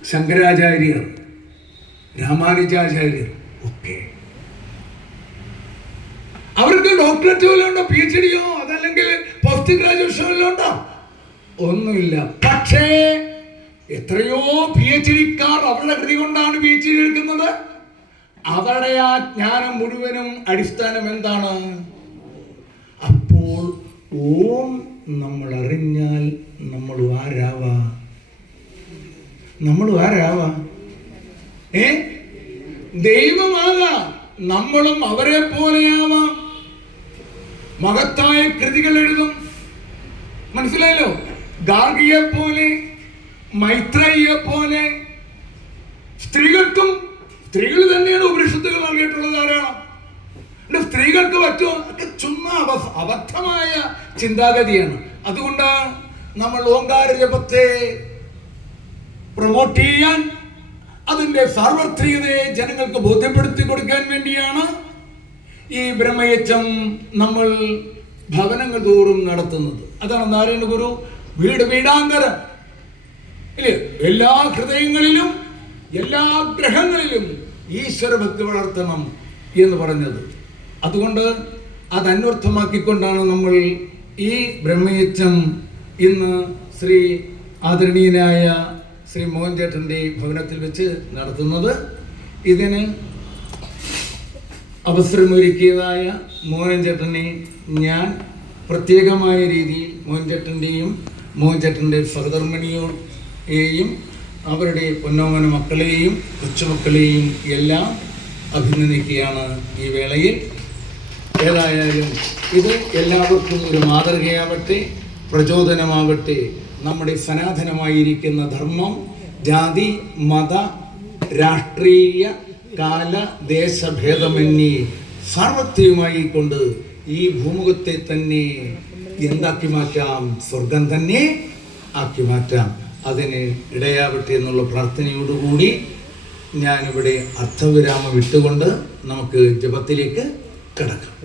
ശങ്കരാചാര്യർ, രാമാനുജാചാര്യർ ഒക്കെ. അവർക്ക് ഡോക്ടറേറ്റ് വല്ലതും ഉണ്ടോ? PhD യോ അതല്ലെങ്കിൽ പോസ്റ്റ് ഗ്രാജുവേഷൻ വല്ലതും ഉണ്ടോ? ഒന്നുമില്ല. പക്ഷേ എത്രയോ PhD-ക്കാർ അവരുടെ കൃതി കൊണ്ടാണ് PhD എടുക്കുന്നത്. അവരുടെ ആ ജ്ഞാനം മുഴുവനും അടിസ്ഥാനം എന്താണ്? അപ്പോൾ ഓം നമ്മൾ അറിഞ്ഞാൽ നമ്മൾ ആരാവാ? ദൈവമാകാം. നമ്മളും അവരെ പോലെയാവാം. മഹത്തായ കൃതികൾ എഴുതും. മനസ്സിലായല്ലോ? ഗാർഗിയെ പോലെ, മൈത്രേയിയെ പോലെ. സ്ത്രീകൾ തന്നെയാണ് ഉപനിഷത്തുകൾ നൽകിയിട്ടുള്ളത്. ധാരാളം സ്ത്രീകൾക്ക് പറ്റുമോ? ഒക്കെ ചുമ്മാ അബദ്ധമായ ചിന്താഗതിയാണ്. അതുകൊണ്ട് നമ്മൾ ഓങ്കാര ജപത്തെ പ്രൊമോട്ട് ചെയ്യാൻ, അതിന്റെ സാർവത്രികതയെ ജനങ്ങൾക്ക് ബോധ്യപ്പെടുത്തി കൊടുക്കാൻ വേണ്ടിയാണ് ഈ ബ്രഹ്മയജ്ഞം നമ്മൾ ഭവനങ്ങൾ തോറും നടത്തുന്നത്. അതാണ് നാരായണ ഗുരു വീടാന്തരം ഇല്ലേ, എല്ലാ ഹൃദയങ്ങളിലും എല്ലാ ഗ്രഹങ്ങളിലും ഈശ്വരഭക്തി വളർത്തണം എന്ന് പറഞ്ഞത്. അതുകൊണ്ട് അത് അന്വർത്ഥമാക്കിക്കൊണ്ടാണ് നമ്മൾ ഈ ബ്രഹ്മയജ്ഞം ഇന്ന് ശ്രീ ആദരണീയനായ ശ്രീ മോഹൻ ചേട്ടൻ്റെ ഭവനത്തിൽ വെച്ച് നടത്തുന്നത്. ഇതിന് അവസരമൊരുക്കിയതായ മോഹൻ ചേട്ടനെ ഞാൻ പ്രത്യേകമായ രീതിയിൽ മോഹൻ ചേട്ടൻ്റെ സഹധർമ്മിണിയെയും അവരുടെ പൊന്നോമന മക്കളെയും കൊച്ചുമക്കളെയും എല്ലാം അഭിനന്ദിക്കുകയാണ് ഈ വേളയിൽ. ഏതായാലും ഇത് എല്ലാവർക്കും ഒരു മാതൃകയാവട്ടെ, പ്രചോദനമാവട്ടെ. നമ്മുടെ സനാതനമായിരിക്കുന്ന ധർമ്മം ജാതി മത രാഷ്ട്രീയ കാല ദേശഭേദമന്യേ സാർവത്രികമായി കൊണ്ട് ഈ ഭൂമുഖത്തെ തന്നെ എന്താക്കി മാറ്റാം? സ്വർഗം തന്നെ ആക്കി മാറ്റാം. അതിന് ഇടയാവട്ടെ എന്നുള്ള പ്രാർത്ഥനയോടുകൂടി ഞാനിവിടെ അർത്ഥവിരാമം വിട്ടുകൊണ്ട് നമുക്ക് ജപത്തിലേക്ക് കടക്കാം.